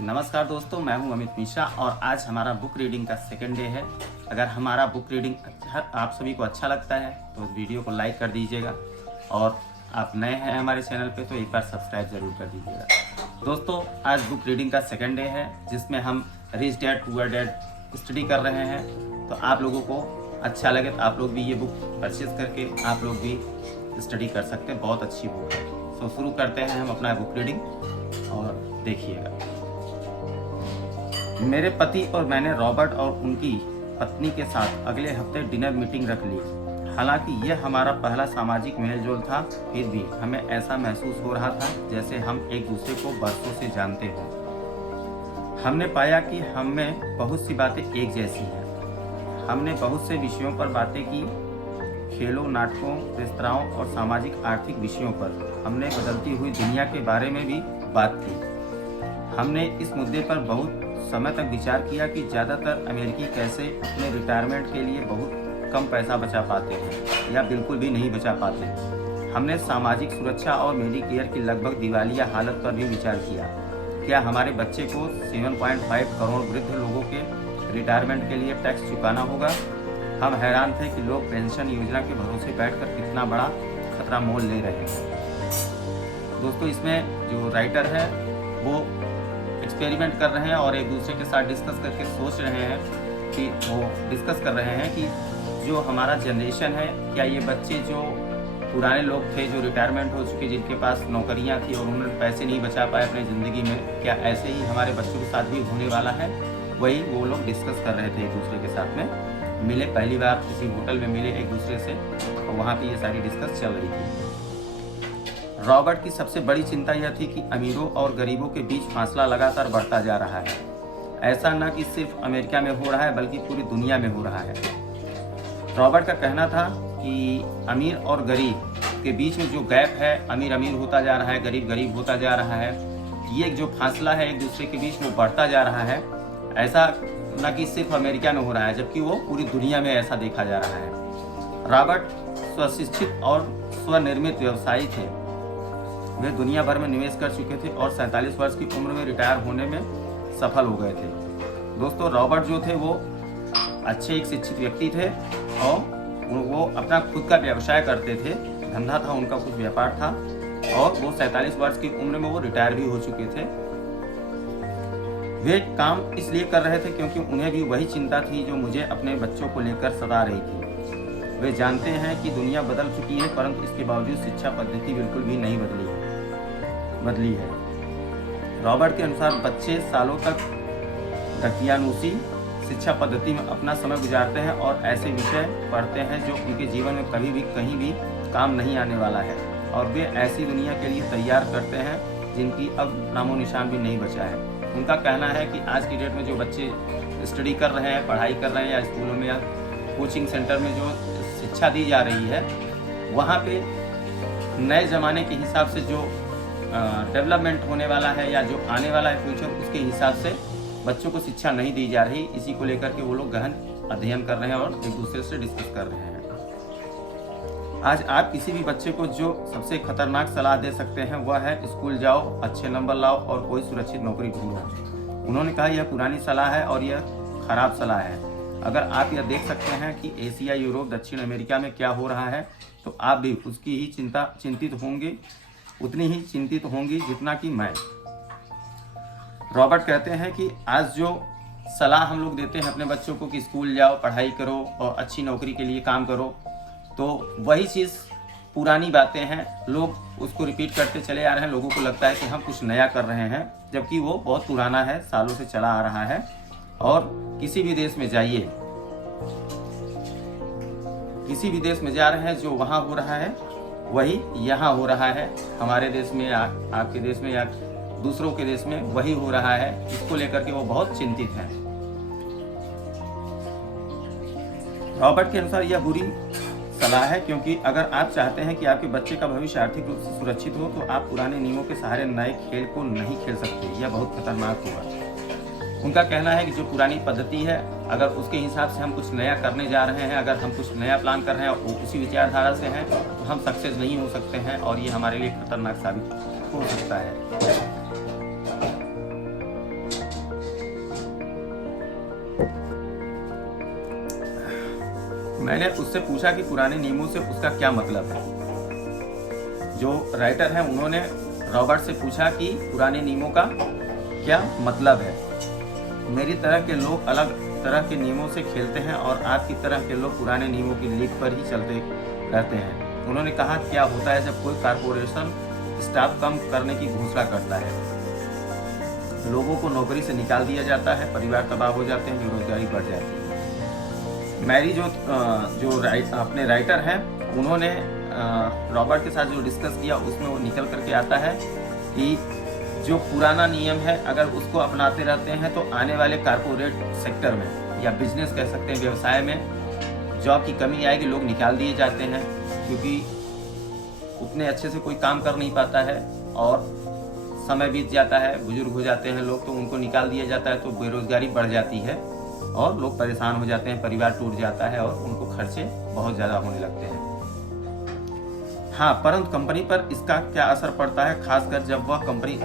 नमस्कार दोस्तों, मैं हूं अमित मिश्रा और आज हमारा बुक रीडिंग का सेकंड डे है। अगर हमारा बुक रीडिंग आप सभी को अच्छा लगता है तो वीडियो को लाइक कर दीजिएगा और आप नए हैं हमारे चैनल पे तो एक बार सब्सक्राइब जरूर कर दीजिएगा। दोस्तों, आज बुक रीडिंग का सेकंड डे है जिसमें हम rich dad poor dad study कर रहे हैं। तो आप लोगों को अच्छा लगे तो आप लोग भी ये बुक परचेज करके आप लोग भी स्टडी कर सकते हैं। बहुत अच्छी बुक है। तो शुरू करते हैं हम अपना बुक रीडिंग और देखिएगा। मेरे पति और मैंने रॉबर्ट और उनकी पत्नी के साथ अगले हफ्ते डिनर मीटिंग रख ली। हालांकि यह हमारा पहला सामाजिक मेलजोल था, फिर भी हमें ऐसा महसूस हो रहा था जैसे हम एक दूसरे को बरसों से जानते हों। हमने पाया कि हम में बहुत सी बातें एक जैसी हैं। हमने बहुत से विषयों पर बातें की, खेलों, नाटकों, रेस्तराओं और सामाजिक आर्थिक विषयों पर। हमने बदलती हुई दुनिया के बारे में भी बात की। हमने इस मुद्दे पर बहुत समय तक विचार किया कि ज़्यादातर अमेरिकी कैसे अपने रिटायरमेंट के लिए बहुत कम पैसा बचा पाते हैं या बिल्कुल भी नहीं बचा पाते। हमने सामाजिक सुरक्षा और मेडिकेयर की लगभग दिवालिया हालत पर भी विचार किया। क्या हमारे बच्चे को 7.5 करोड़ वृद्ध लोगों के रिटायरमेंट के लिए टैक्स चुकाना होगा? हम हैरान थे कि लोग पेंशन योजना के भरोसे बैठकर कितना बड़ा खतरा मोल ले रहे हैं। दोस्तों, इसमें जो राइटर है वो एक्सपेरिमेंट कर रहे हैं और एक दूसरे के साथ डिस्कस करके सोच रहे हैं कि वो डिस्कस कर रहे हैं कि जो हमारा जनरेशन है, क्या ये बच्चे जो पुराने लोग थे जो रिटायरमेंट हो चुके, जिनके पास नौकरियां थी और उन्होंने पैसे नहीं बचा पाए अपनी ज़िंदगी में, क्या ऐसे ही हमारे बच्चों के साथ भी होने वाला है? वही वो लोग डिस्कस कर रहे थे एक दूसरे के साथ में। मिले, पहली बार किसी होटल में मिले एक दूसरे से और वहाँ पर ये सारी डिस्कस चल रही थी। रॉबर्ट की सबसे बड़ी चिंता यह थी कि अमीरों और गरीबों के बीच फासला लगातार बढ़ता जा रहा है। ऐसा न कि सिर्फ अमेरिका में हो रहा है बल्कि पूरी दुनिया में हो रहा है। रॉबर्ट का कहना था कि अमीर और गरीब के बीच में जो गैप है, अमीर अमीर होता जा रहा है, गरीब गरीब होता जा रहा है, ये जो फासला है एक दूसरे के बीच में बढ़ता जा रहा है। ऐसा न कि सिर्फ अमेरिका में हो रहा है जबकि वो पूरी दुनिया में ऐसा देखा जा रहा है। रॉबर्ट स्वशिक्षित और स्वनिर्मित व्यवसायी थे। वे दुनिया भर में निवेश कर चुके थे और 47 वर्ष की उम्र में रिटायर होने में सफल हो गए थे। दोस्तों, रॉबर्ट जो थे वो अच्छे एक शिक्षित व्यक्ति थे और वो अपना खुद का व्यवसाय करते थे, धंधा था उनका, कुछ व्यापार था और वो 47 वर्ष की उम्र में वो रिटायर भी हो चुके थे। वे काम इसलिए कर रहे थे क्योंकि उन्हें भी वही चिंता थी जो मुझे अपने बच्चों को लेकर सता रही थी। वे जानते हैं कि दुनिया बदल चुकी है, परंतु इसके बावजूद शिक्षा पद्धति बिल्कुल भी नहीं बदली है। रॉबर्ट के अनुसार बच्चे सालों तक दकियानूसी शिक्षा पद्धति में अपना समय गुजारते हैं और ऐसे विषय पढ़ते हैं जो उनके जीवन में कभी भी कहीं भी काम नहीं आने वाला है, और वे ऐसी दुनिया के लिए तैयार करते हैं जिनकी अब नामो निशान भी नहीं बचा है। उनका कहना है कि आज की डेट में जो बच्चे स्टडी कर रहे हैं, पढ़ाई कर रहे हैं, या स्कूलों में या कोचिंग सेंटर में जो शिक्षा दी जा रही है, वहाँ पे नए ज़माने के हिसाब से जो डेवलपमेंट होने वाला है या जो आने वाला है फ्यूचर, उसके हिसाब से बच्चों को शिक्षा नहीं दी जा रही। इसी को लेकर के वो लोग गहन अध्ययन कर रहे हैं और एक दूसरे से डिस्कस कर रहे हैं। आज आप किसी भी बच्चे को जो सबसे खतरनाक सलाह दे सकते हैं वह है स्कूल जाओ, अच्छे नंबर लाओ और कोई सुरक्षित नौकरी ढूंढो। उन्होंने कहा यह पुरानी सलाह है और यह खराब सलाह है। अगर आप यह देख सकते हैं कि एशिया, यूरोप, दक्षिण अमेरिका में क्या हो रहा है तो आप भी उसकी ही चिंतित होंगे, उतनी ही चिंतित होंगी जितना कि मैं। रॉबर्ट कहते हैं कि आज जो सलाह हम लोग देते हैं अपने बच्चों को कि स्कूल जाओ, पढ़ाई करो और अच्छी नौकरी के लिए काम करो, तो वही चीज़ पुरानी बातें हैं। लोग उसको रिपीट करते चले आ रहे हैं। लोगों को लगता है कि हम कुछ नया कर रहे हैं, जबकि वो बहुत पुराना है, सालों से चला आ रहा है। और किसी भी देश में जाइए, किसी भी देश में जा रहे हैं, जो वहाँ हो रहा है वही यहाँ हो रहा है। हमारे देश में या आपके देश में या दूसरों के देश में वही हो रहा है। इसको लेकर के वो बहुत चिंतित हैं। रॉबर्ट के अनुसार यह बुरी सलाह है क्योंकि अगर आप चाहते हैं कि आपके बच्चे का भविष्य आर्थिक रूप से सुरक्षित हो तो आप पुराने नियमों के सहारे नए खेल को नहीं खेल सकते। यह बहुत खतरनाक होगा। उनका कहना है कि जो पुरानी पद्धति है, अगर उसके हिसाब से हम कुछ नया करने जा रहे हैं, अगर हम कुछ नया प्लान कर रहे हैं और उसी विचारधारा से हैं, तो हम सक्सेस नहीं हो सकते हैं और ये हमारे लिए खतरनाक साबित हो सकता है। मैंने उससे पूछा कि पुराने नियमों से उसका क्या मतलब है। जो राइटर हैं उन्होंने रॉबर्ट से पूछा कि पुराने नियमों का क्या मतलब है। मेरी तरह के लोग अलग तरह के नियमों से खेलते हैं और आपकी तरह के लोग पुराने नियमों की लीक पर ही चलते रहते हैं। उन्होंने कहा, क्या होता है जब कोई कारपोरेशन स्टाफ कम करने की घोषणा करता है? लोगों को नौकरी से निकाल दिया जाता है, परिवार तबाह हो जाते हैं, बेरोजगारी बढ़ जाती है। मैरी अपने राइटर हैं, उन्होंने रॉबर्ट के साथ जो डिस्कस किया उसमें वो निकल करके आता है कि जो पुराना नियम है अगर उसको अपनाते रहते हैं तो आने वाले कारपोरेट सेक्टर में या बिजनेस कह सकते हैं, व्यवसाय में जॉब की कमी आएगी, लोग निकाल दिए जाते हैं क्योंकि उतने अच्छे से कोई काम कर नहीं पाता है और समय बीत जाता है, बुजुर्ग हो जाते हैं लोग तो उनको निकाल दिया जाता है, तो बेरोजगारी बढ़ जाती है और लोग परेशान हो जाते हैं, परिवार टूट जाता है और उनको खर्चे बहुत ज़्यादा होने लगते हैं। हाँ, परंतु कंपनी पर इसका क्या असर पड़ता है, खासकर जब वह कंपनी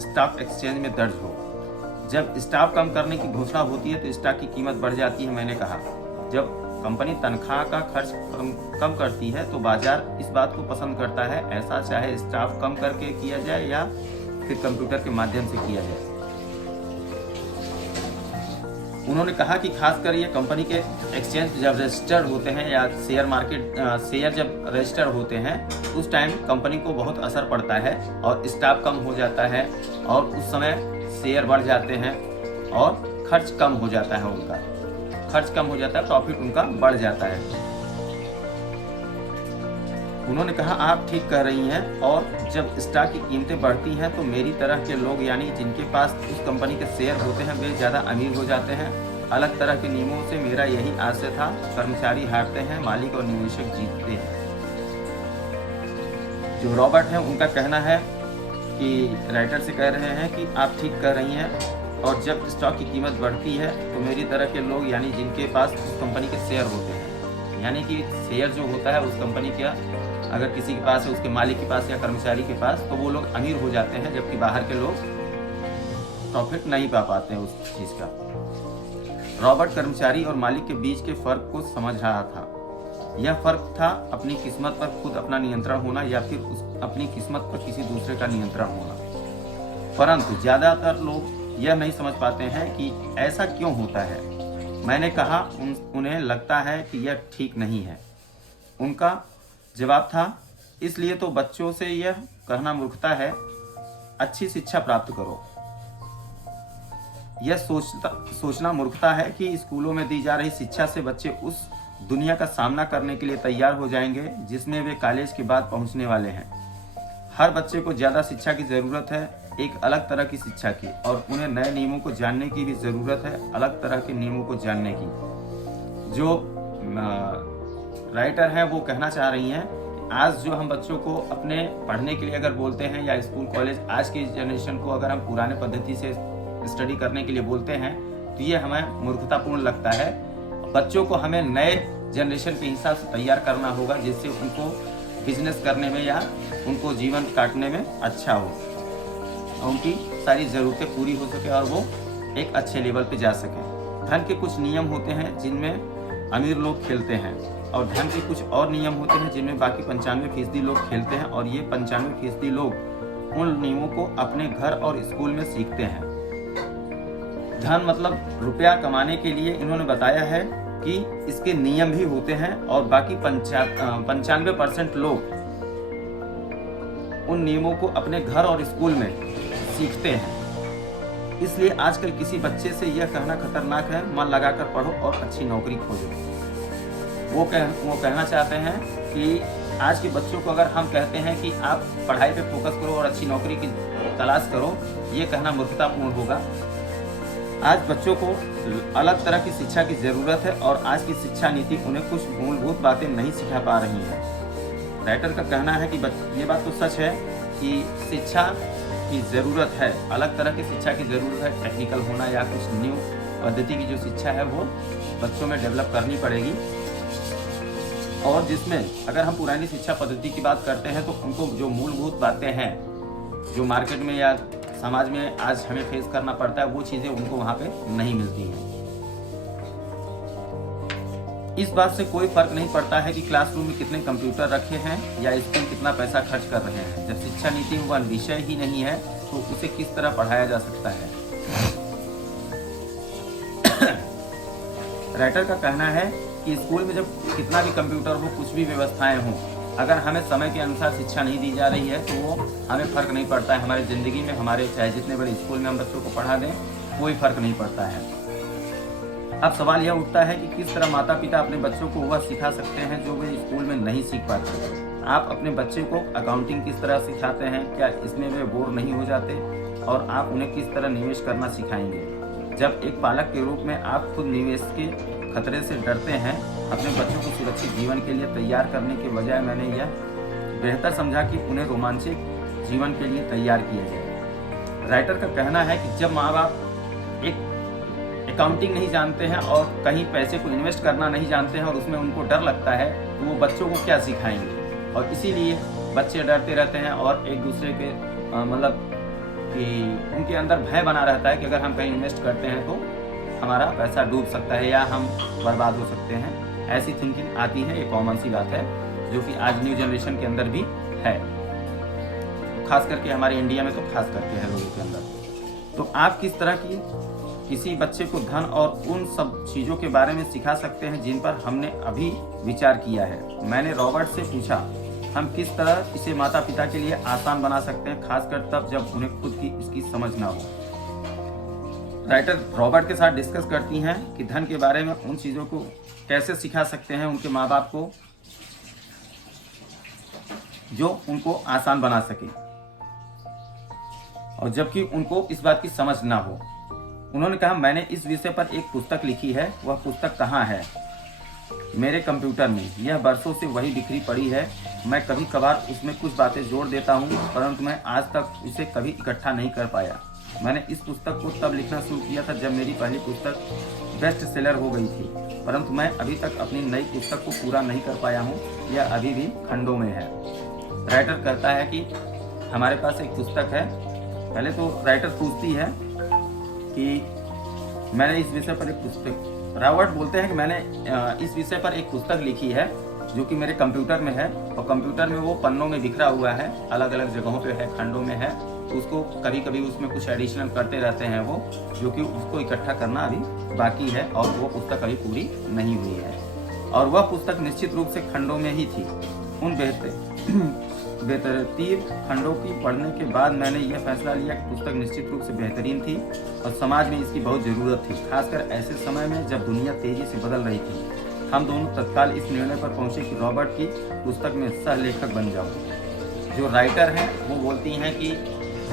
स्टॉक एक्सचेंज में दर्ज हो। जब स्टाफ कम करने की घोषणा होती है तो स्टॉक की कीमत बढ़ जाती है। मैंने कहा, जब कंपनी तनख्वाह का खर्च कम करती है तो बाजार इस बात को पसंद करता है, ऐसा चाहे स्टाफ कम करके किया जाए या फिर कंप्यूटर के माध्यम से किया जाए। उन्होंने कहा कि खासकर ये कंपनी के एक्सचेंज जब रजिस्टर्ड होते हैं या शेयर जब रजिस्टर होते हैं उस टाइम कंपनी को बहुत असर पड़ता है और स्टाफ कम हो जाता है और उस समय शेयर बढ़ जाते हैं और खर्च कम हो जाता है, उनका खर्च कम हो जाता है, प्रॉफिट उनका बढ़ जाता है। उन्होंने कहा, आप ठीक कह रही हैं, और जब स्टॉक की कीमतें बढ़ती हैं तो मेरी तरह के लोग यानी जिनके पास उस कंपनी के शेयर होते हैं वे ज़्यादा अमीर हो जाते हैं। अलग तरह के नियमों से मेरा यही आशय था, कर्मचारी हारते हैं, मालिक और निवेशक जीतते हैं। जो रॉबर्ट हैं उनका कहना है कि राइटर से कह रहे हैं कि आप ठीक कह रही हैं, और जब स्टॉक की कीमत बढ़ती है तो मेरी तरह के लोग यानी जिनके पास उस कंपनी के शेयर होते हैं, यानी कि शेयर जो होता है उस कंपनी का अगर किसी के पास है, उसके मालिक के पास या कर्मचारी के पास, तो वो लोग अमीर हो जाते हैं, जबकि बाहर के लोग प्रॉफिट नहीं पा पाते हैं उस चीज़ का। रॉबर्ट कर्मचारी और मालिक के बीच के फर्क को समझ रहा था। यह फर्क था अपनी किस्मत पर खुद अपना नियंत्रण होना या फिर अपनी किस्मत पर किसी दूसरे का नियंत्रण होना। परंतु ज़्यादातर लोग यह नहीं समझ पाते हैं कि ऐसा क्यों होता है। मैंने कहा, उन्हें लगता है कि यह ठीक नहीं है। उनका जवाब था, इसलिए तो बच्चों से यह कहना मूर्खता है, अच्छी शिक्षा प्राप्त करो। यह सोचना मूर्खता है कि स्कूलों में दी जा रही शिक्षा से बच्चे उस दुनिया का सामना करने के लिए तैयार हो जाएंगे जिसमें वे कॉलेज के बाद पहुंचने वाले हैं। हर बच्चे को ज़्यादा शिक्षा की ज़रूरत है, एक अलग तरह की शिक्षा की, और उन्हें नए नियमों को जानने की भी ज़रूरत है, अलग तरह के नियमों को जानने की। जो राइटर हैं वो कहना चाह रही हैं, आज जो हम बच्चों को अपने पढ़ने के लिए अगर बोलते हैं या स्कूल कॉलेज, आज की जनरेशन को अगर हम पुराने पद्धति से स्टडी करने के लिए बोलते हैं तो ये हमें मूर्खतापूर्ण लगता है। बच्चों को हमें नए जनरेशन के हिसाब से तैयार करना होगा जिससे उनको बिजनेस करने में या उनको जीवन काटने में अच्छा हो, उनकी सारी ज़रूरतें पूरी हो सके और वो एक अच्छे लेवल पे जा सकें। धन के कुछ नियम होते हैं जिनमें अमीर लोग खेलते हैं और धन के कुछ और नियम होते हैं जिनमें बाकी 95% लोग खेलते हैं, और ये 95% लोग उन नियमों को अपने घर और स्कूल में सीखते हैं। धन मतलब रुपया कमाने के लिए इन्होंने बताया है कि इसके नियम भी होते हैं और बाकी 95% लोग उन नियमों को अपने घर और स्कूल में सीखते हैं। इसलिए आजकल किसी बच्चे से यह कहना खतरनाक है, मन लगाकर पढ़ो और अच्छी नौकरी खोजो। वो कहना चाहते हैं कि आज के बच्चों को अगर हम कहते हैं कि आप पढ़ाई पे फोकस करो और अच्छी नौकरी की तलाश करो, ये कहना मूर्खतापूर्ण होगा। आज बच्चों को अलग तरह की शिक्षा की ज़रूरत है और आज की शिक्षा नीति उन्हें कुछ मूलभूत बातें नहीं सिखा पा रही है। राइटर का कहना है कि ये बात तो सच है कि शिक्षा की ज़रूरत है, अलग तरह की शिक्षा की ज़रूरत है, टेक्निकल होना या कुछ न्यू पद्धति की जो शिक्षा है वो बच्चों में डेवलप करनी पड़ेगी। और जिसमें अगर हम पुरानी शिक्षा पद्धति की बात करते हैं तो उनको जो मूलभूत बातें हैं जो मार्केट में या समाज में आज हमें फेस करना पड़ता है, वो चीज़ें उनको वहाँ पे नहीं मिलती हैं। इस बात से कोई फर्क नहीं पड़ता है कि क्लासरूम में कितने कंप्यूटर रखे हैं या स्कूल कितना पैसा खर्च कर रहे हैं। जब शिक्षा नीति में वह विषय ही नहीं है तो उसे किस तरह पढ़ाया जा सकता है। राइटर का कहना है कि स्कूल में जब कितना भी कंप्यूटर हो, कुछ भी व्यवस्थाएं हों, अगर हमें समय के अनुसार शिक्षा नहीं दी जा रही है तो वो हमें फ़र्क नहीं पड़ता है। हमारी ज़िंदगी में हमारे चाहे जितने बड़े स्कूल में हम बच्चों को पढ़ा दें, कोई फ़र्क नहीं पड़ता है। अब सवाल यह उठता है कि किस तरह माता पिता अपने बच्चों को वह सिखा सकते हैं जो वे स्कूल में नहीं सीख पाते। आप अपने बच्चे को अकाउंटिंग किस तरह सिखाते हैं, क्या इसमें वे बोर नहीं हो जाते? और आप उन्हें किस तरह निवेश करना सिखाएंगे? जब एक पालक के रूप में आप खुद निवेश के खतरे से डरते हैं, अपने बच्चों को सुरक्षित जीवन के लिए तैयार करने के बजाय मैंने यह बेहतर समझा कि उन्हें रोमांचक जीवन के लिए तैयार किया जाए। राइटर का कहना है कि जब माँ बाप एक अकाउंटिंग नहीं जानते हैं और कहीं पैसे को इन्वेस्ट करना नहीं जानते हैं और उसमें उनको डर लगता है तो वो बच्चों को क्या सिखाएंगे। और इसीलिए बच्चे डरते रहते हैं और एक दूसरे के मतलब कि उनके अंदर भय बना रहता है कि अगर हम कहीं इन्वेस्ट करते हैं तो हमारा पैसा डूब सकता है या हम बर्बाद हो सकते हैं। ऐसी थिंकिंग आती है, ये कॉमन सी बात है जो कि आज न्यू जनरेशन के अंदर भी है, खास करके हमारे इंडिया में तो खास करके है लोगों के अंदर। तो आप किस तरह की किसी बच्चे को धन और उन सब चीज़ों के बारे में सिखा सकते हैं जिन पर हमने अभी विचार किया है। मैंने रॉबर्ट से पूछा, हम किस तरह इसे माता पिता के लिए आसान बना सकते हैं, खासकर तब जब उन्हें खुद की इसकी समझ ना हो। राइटर रॉबर्ट के साथ डिस्कस करती हैं कि धन के बारे में उन चीज़ों को कैसे सिखा सकते हैं उनके माँ बाप को जो उनको आसान बना सके और जबकि उनको इस बात की समझ ना हो। उन्होंने कहा, मैंने इस विषय पर एक पुस्तक लिखी है। वह पुस्तक कहाँ है? मेरे कंप्यूटर में। यह बरसों से वही बिखरी पड़ी है। मैं कभी कभार उसमें कुछ बातें जोड़ देता हूँ, परंतु मैं आज तक उसे कभी इकट्ठा नहीं कर पाया। मैंने इस पुस्तक को तब लिखना शुरू किया था जब मेरी पहली पुस्तक बेस्ट सेलर हो गई थी, परंतु मैं अभी तक अपनी नई पुस्तक को पूरा नहीं कर पाया हूँ। यह अभी भी खंडों में है। राइटर कहता है कि हमारे पास एक पुस्तक है। पहले तो राइटर पूछती है कि मैंने इस विषय पर एक पुस्तक, रॉबर्ट बोलते हैं कि मैंने इस विषय पर एक पुस्तक लिखी है जो कि मेरे कंप्यूटर में है और कंप्यूटर में वो पन्नों में बिखरा हुआ है, अलग अलग जगहों पे है, खंडों में है। तो उसको कभी कभी उसमें कुछ एडिशनल करते रहते हैं वो, जो कि उसको इकट्ठा करना अभी बाकी है और वो पुस्तक अभी पूरी नहीं हुई है। और वह पुस्तक निश्चित रूप से खंडों में ही थी। उन बेतरतीब खंडों की पढ़ने के बाद मैंने यह फैसला लिया कि पुस्तक निश्चित रूप से बेहतरीन थी और समाज में इसकी बहुत ज़रूरत थी, खासकर ऐसे समय में जब दुनिया तेज़ी से बदल रही थी। हम दोनों तत्काल इस निर्णय पर पहुंचे कि रॉबर्ट की पुस्तक में सह लेखक बन जाऊं। जो राइटर हैं वो बोलती हैं कि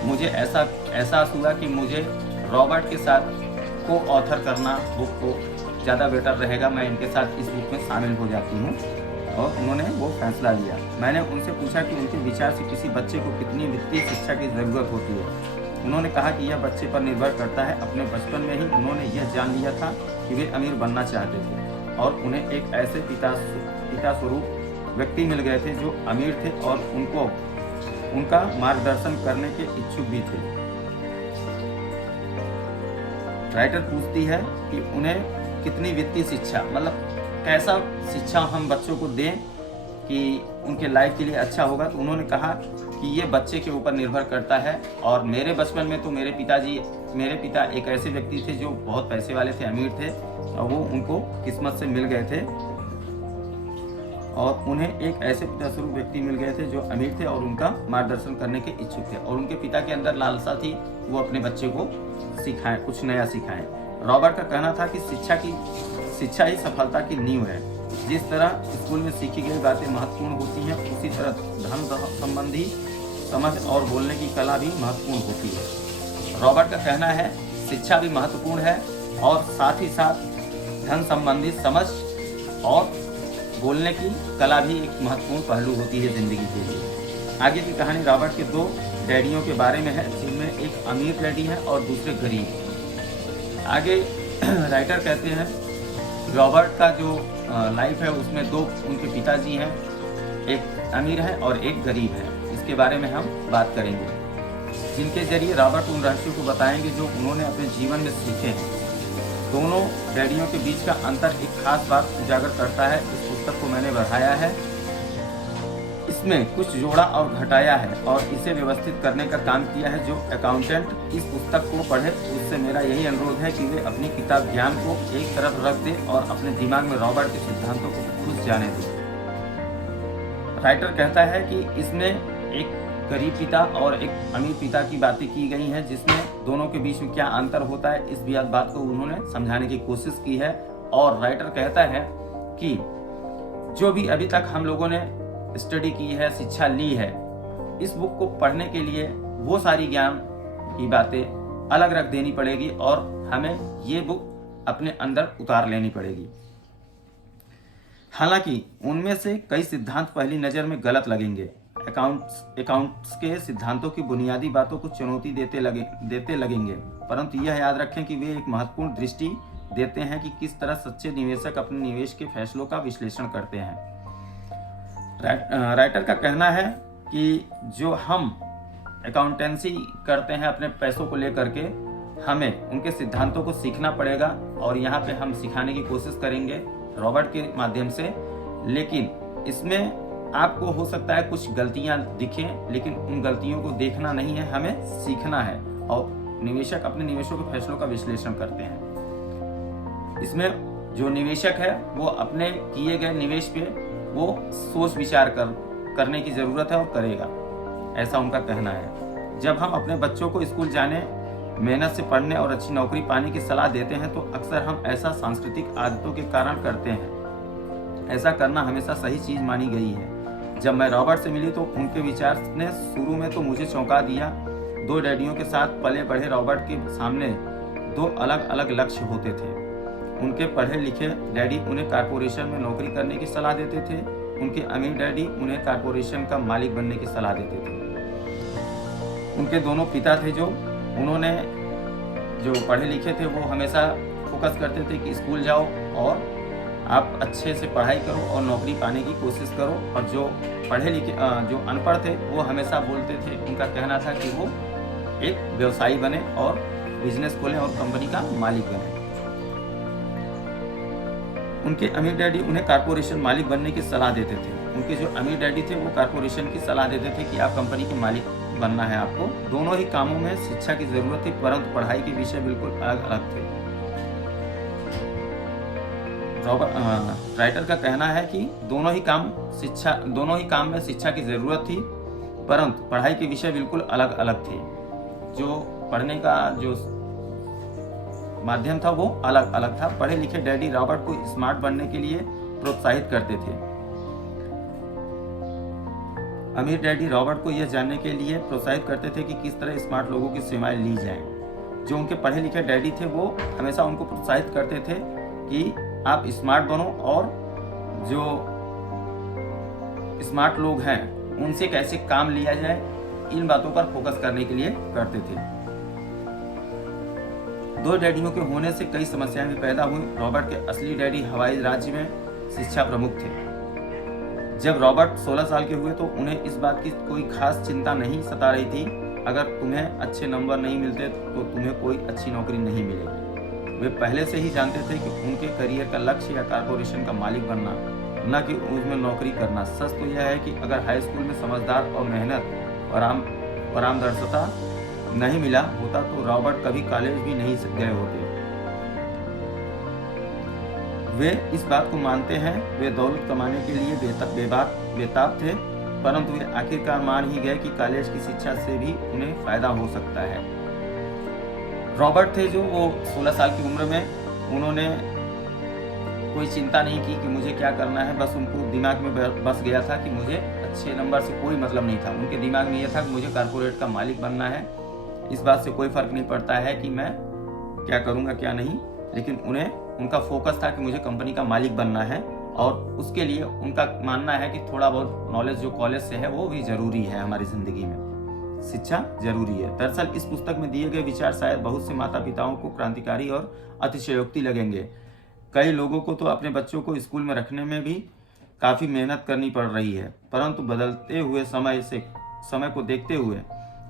मुझे ऐसा एहसास हुआ कि मुझे रॉबर्ट के साथ को ऑथर करना बुक को ज़्यादा बेटर रहेगा। मैं इनके साथ इस बुक में शामिल हो जाती हूँ और उन्होंने वो फैसला लिया। मैंने उनसे पूछा कि उनके विचार से किसी बच्चे को कितनी वित्तीय शिक्षा की ज़रूरत होती है। उन्होंने कहा कि यह बच्चे पर निर्भर करता है। अपने बचपन में ही उन्होंने यह जान लिया था कि वे अमीर बनना चाहते थे और उन्हें एक ऐसे पिता स्वरूप व्यक्ति मिल गए थे जो अमीर थे और उनको उनका मार्गदर्शन करने के इच्छुक भी थे। राइटर पूछती है कि उन्हें कितनी वित्तीय शिक्षा, मतलब कैसा शिक्षा हम बच्चों को दें कि उनके लाइफ के लिए अच्छा होगा। तो उन्होंने कहा कि ये बच्चे के ऊपर निर्भर करता है। और मेरे बचपन में तो मेरे पिता एक ऐसे व्यक्ति थे जो बहुत पैसे वाले थे, अमीर थे और वो उनको किस्मत से मिल गए थे और उन्हें एक ऐसे पिता स्वरूप व्यक्ति मिल गए थे जो अमीर थे और उनका मार्गदर्शन करने के इच्छुक थे और उनके पिता के अंदर लालसा थी वो अपने बच्चे को सिखाएं, कुछ नया सिखाएं। रॉबर्ट का कहना था कि शिक्षा ही सफलता की नींव है। जिस तरह स्कूल में सीखी गई बातें महत्वपूर्ण होती हैं, उसी तरह धन संबंधी समझ और बोलने की कला भी महत्वपूर्ण होती है। रॉबर्ट का कहना है शिक्षा भी महत्वपूर्ण है और साथ ही साथ धन संबंधी समझ और बोलने की कला भी एक महत्वपूर्ण पहलू होती है जिंदगी के लिए। आगे की कहानी रॉबर्ट के दो डैडियों के बारे में है, जिनमें एक अमीर डैडी है और दूसरे गरीब। आगे राइटर कहते हैं रॉबर्ट का जो लाइफ है उसमें दो उनके पिताजी हैं, एक अमीर है और एक गरीब है। इसके बारे में हम बात करेंगे, जिनके जरिए रॉबर्ट उन रहस्यों को बताएंगे जो उन्होंने अपने जीवन में सीखे हैं। दोनों डैडियों के बीच का अंतर एक खास बात उजागर करता है। इस पुस्तक को मैंने बढ़ाया है, इसमें कुछ जोड़ा और घटाया है और इसे व्यवस्थित करने का काम किया है। जो अकाउंटेंट इस पुस्तक को पढ़े उससे मेरा यही अनुरोध है कि वे अपनी किताब ज्ञान को एक तरफ रख दें और अपने दिमाग में रॉबर्ट के सिद्धांतों को घुस जाने दें। राइटर कहता है कि इसमें एक गरीब पिता और एक अमीर पिता की बातें की गई हैं, जिसमें दोनों के बीच में क्या अंतर होता है इस बात को उन्होंने समझाने की कोशिश की है। और राइटर कहता है कि जो भी अभी तक हम लोगों ने स्टडी की है, शिक्षा ली है, इस बुक को पढ़ने के लिए वो सारी ज्ञान की बातें अलग रख देनी पड़ेगी और हमें ये बुक अपने अंदर उतार लेनी पड़ेगी। हालांकि उनमें से कई सिद्धांत पहली नज़र में गलत लगेंगे। अकाउंट्स के सिद्धांतों की बुनियादी बातों को चुनौती देते लगेंगे, परंतु यह याद रखें कि वे एक महत्वपूर्ण दृष्टि देते हैं कि किस तरह सच्चे निवेशक अपने निवेश के फैसलों का विश्लेषण करते हैं। राइटर का कहना है कि जो हम अकाउंटेंसी करते हैं अपने पैसों को लेकर के, हमें उनके सिद्धांतों को सीखना पड़ेगा और यहाँ पे हम सिखाने की कोशिश करेंगे रॉबर्ट के माध्यम से। लेकिन इसमें आपको हो सकता है कुछ गलतियाँ दिखें, लेकिन उन गलतियों को देखना नहीं है, हमें सीखना है। और निवेशक अपने निवेशों के फैसलों का विश्लेषण करते हैं। इसमें जो निवेशक है वो अपने किए गए निवेश पे वो सोच विचार करने की ज़रूरत है और करेगा, ऐसा उनका कहना है। जब हम अपने बच्चों को स्कूल जाने, मेहनत से पढ़ने और अच्छी नौकरी पाने की सलाह देते हैं तो अक्सर हम ऐसा सांस्कृतिक आदतों के कारण करते हैं। ऐसा करना हमेशा सही चीज़ मानी गई है। जब मैं रॉबर्ट से मिली तो उनके विचार ने शुरू में तो मुझे चौंका दिया। दो डैडियों के साथ पले बढ़े रॉबर्ट के सामने दो अलग अलग लक्ष्य होते थे। उनके पढ़े लिखे डैडी उन्हें कारपोरेशन में नौकरी करने की सलाह देते थे, उनके अमीर डैडी उन्हें कारपोरेशन का मालिक बनने की सलाह देते थे। उनके दोनों पिता थे जो पढ़े लिखे थे, वो हमेशा फोकस करते थे कि स्कूल जाओ और आप अच्छे से पढ़ाई करो और नौकरी पाने की कोशिश करो। और जो पढ़े लिखे जो अनपढ़ थे वो हमेशा बोलते थे, उनका कहना था कि वो एक व्यवसायी बने और बिजनेस खोलें और कंपनी का मालिक बने। उनके अमीर डैडी उन्हें कारपोरेशन मालिक बनने की सलाह देते थे। उनके जो अमीर डैडी थे वो कारपोरेशन की सलाह देते थे कि आप कंपनी के मालिक बनना है आपको। दोनों ही कामों में शिक्षा की जरूरत थी, परंतु पढ़ाई के विषय बिल्कुल अलग अलग थे। राइटर का कहना है कि दोनों ही काम में शिक्षा की जरूरत थी, परंतु पढ़ाई के विषय बिल्कुल अलग अलग थे। जो पढ़ने का जो माध्यम था वो अलग अलग था। पढ़े लिखे डैडी रॉबर्ट को स्मार्ट बनने के लिए प्रोत्साहित करते थे। अमीर डैडी रॉबर्ट को यह जानने के लिए प्रोत्साहित करते थे कि किस तरह स्मार्ट लोगों की सेवाएं ली जाएं। जो उनके पढ़े लिखे डैडी थे वो हमेशा उनको प्रोत्साहित करते थे कि आप स्मार्ट बनो और जो स्मार्ट लोग हैं उनसे कैसे काम लिया जाए, इन बातों पर फोकस करने के लिए करते थे। दो डैडियों के होने से कई समस्याएं भी पैदा हुई। रॉबर्ट के असली डैडी हवाई राज्य में शिक्षा प्रमुख थे। जब रॉबर्ट 16 साल के हुए तो उन्हें इस बात की कोई खास चिंता नहीं सता रही थी। अगर तुम्हें अच्छे नंबर नहीं मिलते तो तुम्हें कोई अच्छी नौकरी नहीं मिलेगी। वे पहले से ही जानते थे कि उनके करियर का लक्ष्य या कारपोरेशन का मालिक बनना, न कि उसमें नौकरी करना। सच तो यह है कि अगर हाई स्कूल में समझदार और मेहनत और आरामदर्शता नहीं मिला होता तो रॉबर्ट कभी कॉलेज भी नहीं गए होते। वे इस बात को मानते हैं, वे दौलत कमाने के लिए बेताब थे, परंतु वे आखिरकार मान ही गए कि कॉलेज की शिक्षा से भी उन्हें फायदा हो सकता है। रॉबर्ट थे जो वो 16 साल की उम्र में उन्होंने कोई चिंता नहीं की कि मुझे क्या करना है, बस उनको दिमाग में बस गया था कि मुझे अच्छे नंबर से कोई मतलब नहीं था। उनके दिमाग में यह था कि मुझे कारपोरेट का मालिक बनना है। इस बात से कोई फर्क नहीं पड़ता है कि मैं क्या करूंगा क्या नहीं, लेकिन उनका फोकस था कि मुझे कंपनी का मालिक बनना है। और उसके लिए उनका मानना है कि थोड़ा बहुत नॉलेज जो कॉलेज से है वो भी जरूरी है, हमारी जिंदगी में शिक्षा जरूरी है। दरअसल इस पुस्तक में दिए गए विचार शायद बहुत से माता पिताओं को क्रांतिकारी और अतिशयोक्ति लगेंगे। कई लोगों को तो अपने बच्चों को स्कूल में रखने में भी काफी मेहनत करनी पड़ रही है, परंतु बदलते हुए समय को देखते हुए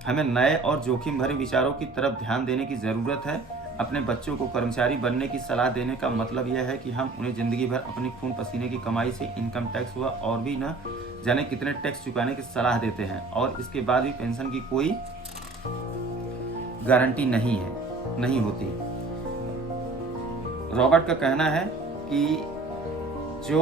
हमें नए और जोखिम भरे विचारों की तरफ ध्यान देने की जरूरत है। अपने बच्चों को कर्मचारी बनने की सलाह देने का मतलब यह है कि हम उन्हें ज़िंदगी भर अपनी खून पसीने की कमाई से इनकम टैक्स हुआ और भी न जाने कितने टैक्स चुकाने की सलाह देते हैं और इसके बाद भी पेंशन की कोई गारंटी नहीं होती। रॉबर्ट का कहना है कि जो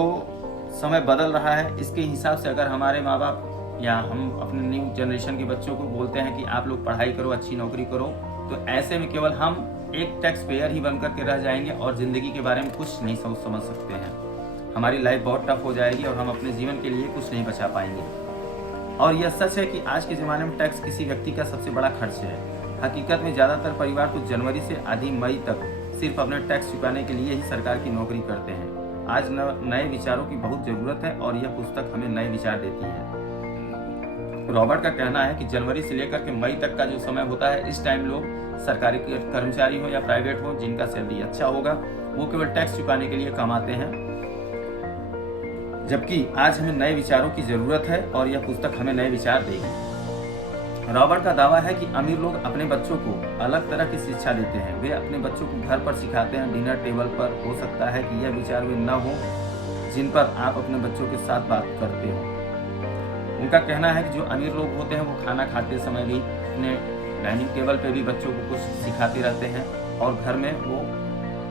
समय बदल रहा है इसके हिसाब से अगर हमारे माँ बाप या हम अपने न्यू जनरेशन के बच्चों को बोलते हैं कि आप लोग पढ़ाई करो, अच्छी नौकरी करो, तो ऐसे में केवल हम एक टैक्स पेयर ही बनकर के रह जाएंगे और ज़िंदगी के बारे में कुछ नहीं समझ सकते हैं। हमारी लाइफ बहुत टफ हो जाएगी और हम अपने जीवन के लिए कुछ नहीं बचा पाएंगे। और यह सच है कि आज के ज़माने में टैक्स किसी व्यक्ति का सबसे बड़ा खर्च है। हकीकत में ज़्यादातर परिवार तो जनवरी से आधी मई तक सिर्फ अपने टैक्स चुकाने के लिए ही सरकार की नौकरी करते हैं। आज नए विचारों की बहुत ज़रूरत है और यह पुस्तक हमें नए विचार देती है। रॉबर्ट का कहना है कि जनवरी से लेकर के मई तक का जो समय होता है, इस टाइम लोग सरकारी कर्मचारी हो या प्राइवेट हो, जिनका सैलरी अच्छा होगा, वो केवल टैक्स चुकाने के लिए कमाते हैं। जबकि आज हमें नए विचारों की जरूरत है और यह पुस्तक हमें नए विचार देगी। रॉबर्ट का दावा है कि अमीर लोग अपने बच्चों को अलग तरह की शिक्षा देते हैं। वे अपने बच्चों को घर पर सिखाते हैं, डिनर टेबल पर। हो सकता है कि यह विचार वे न हो जिन पर आप अपने बच्चों के साथ बात करते हो। उनका कहना है कि जो अमीर लोग होते हैं वो खाना खाते समय भी अपने डाइनिंग टेबल पे भी बच्चों को कुछ सिखाते रहते हैं और घर में वो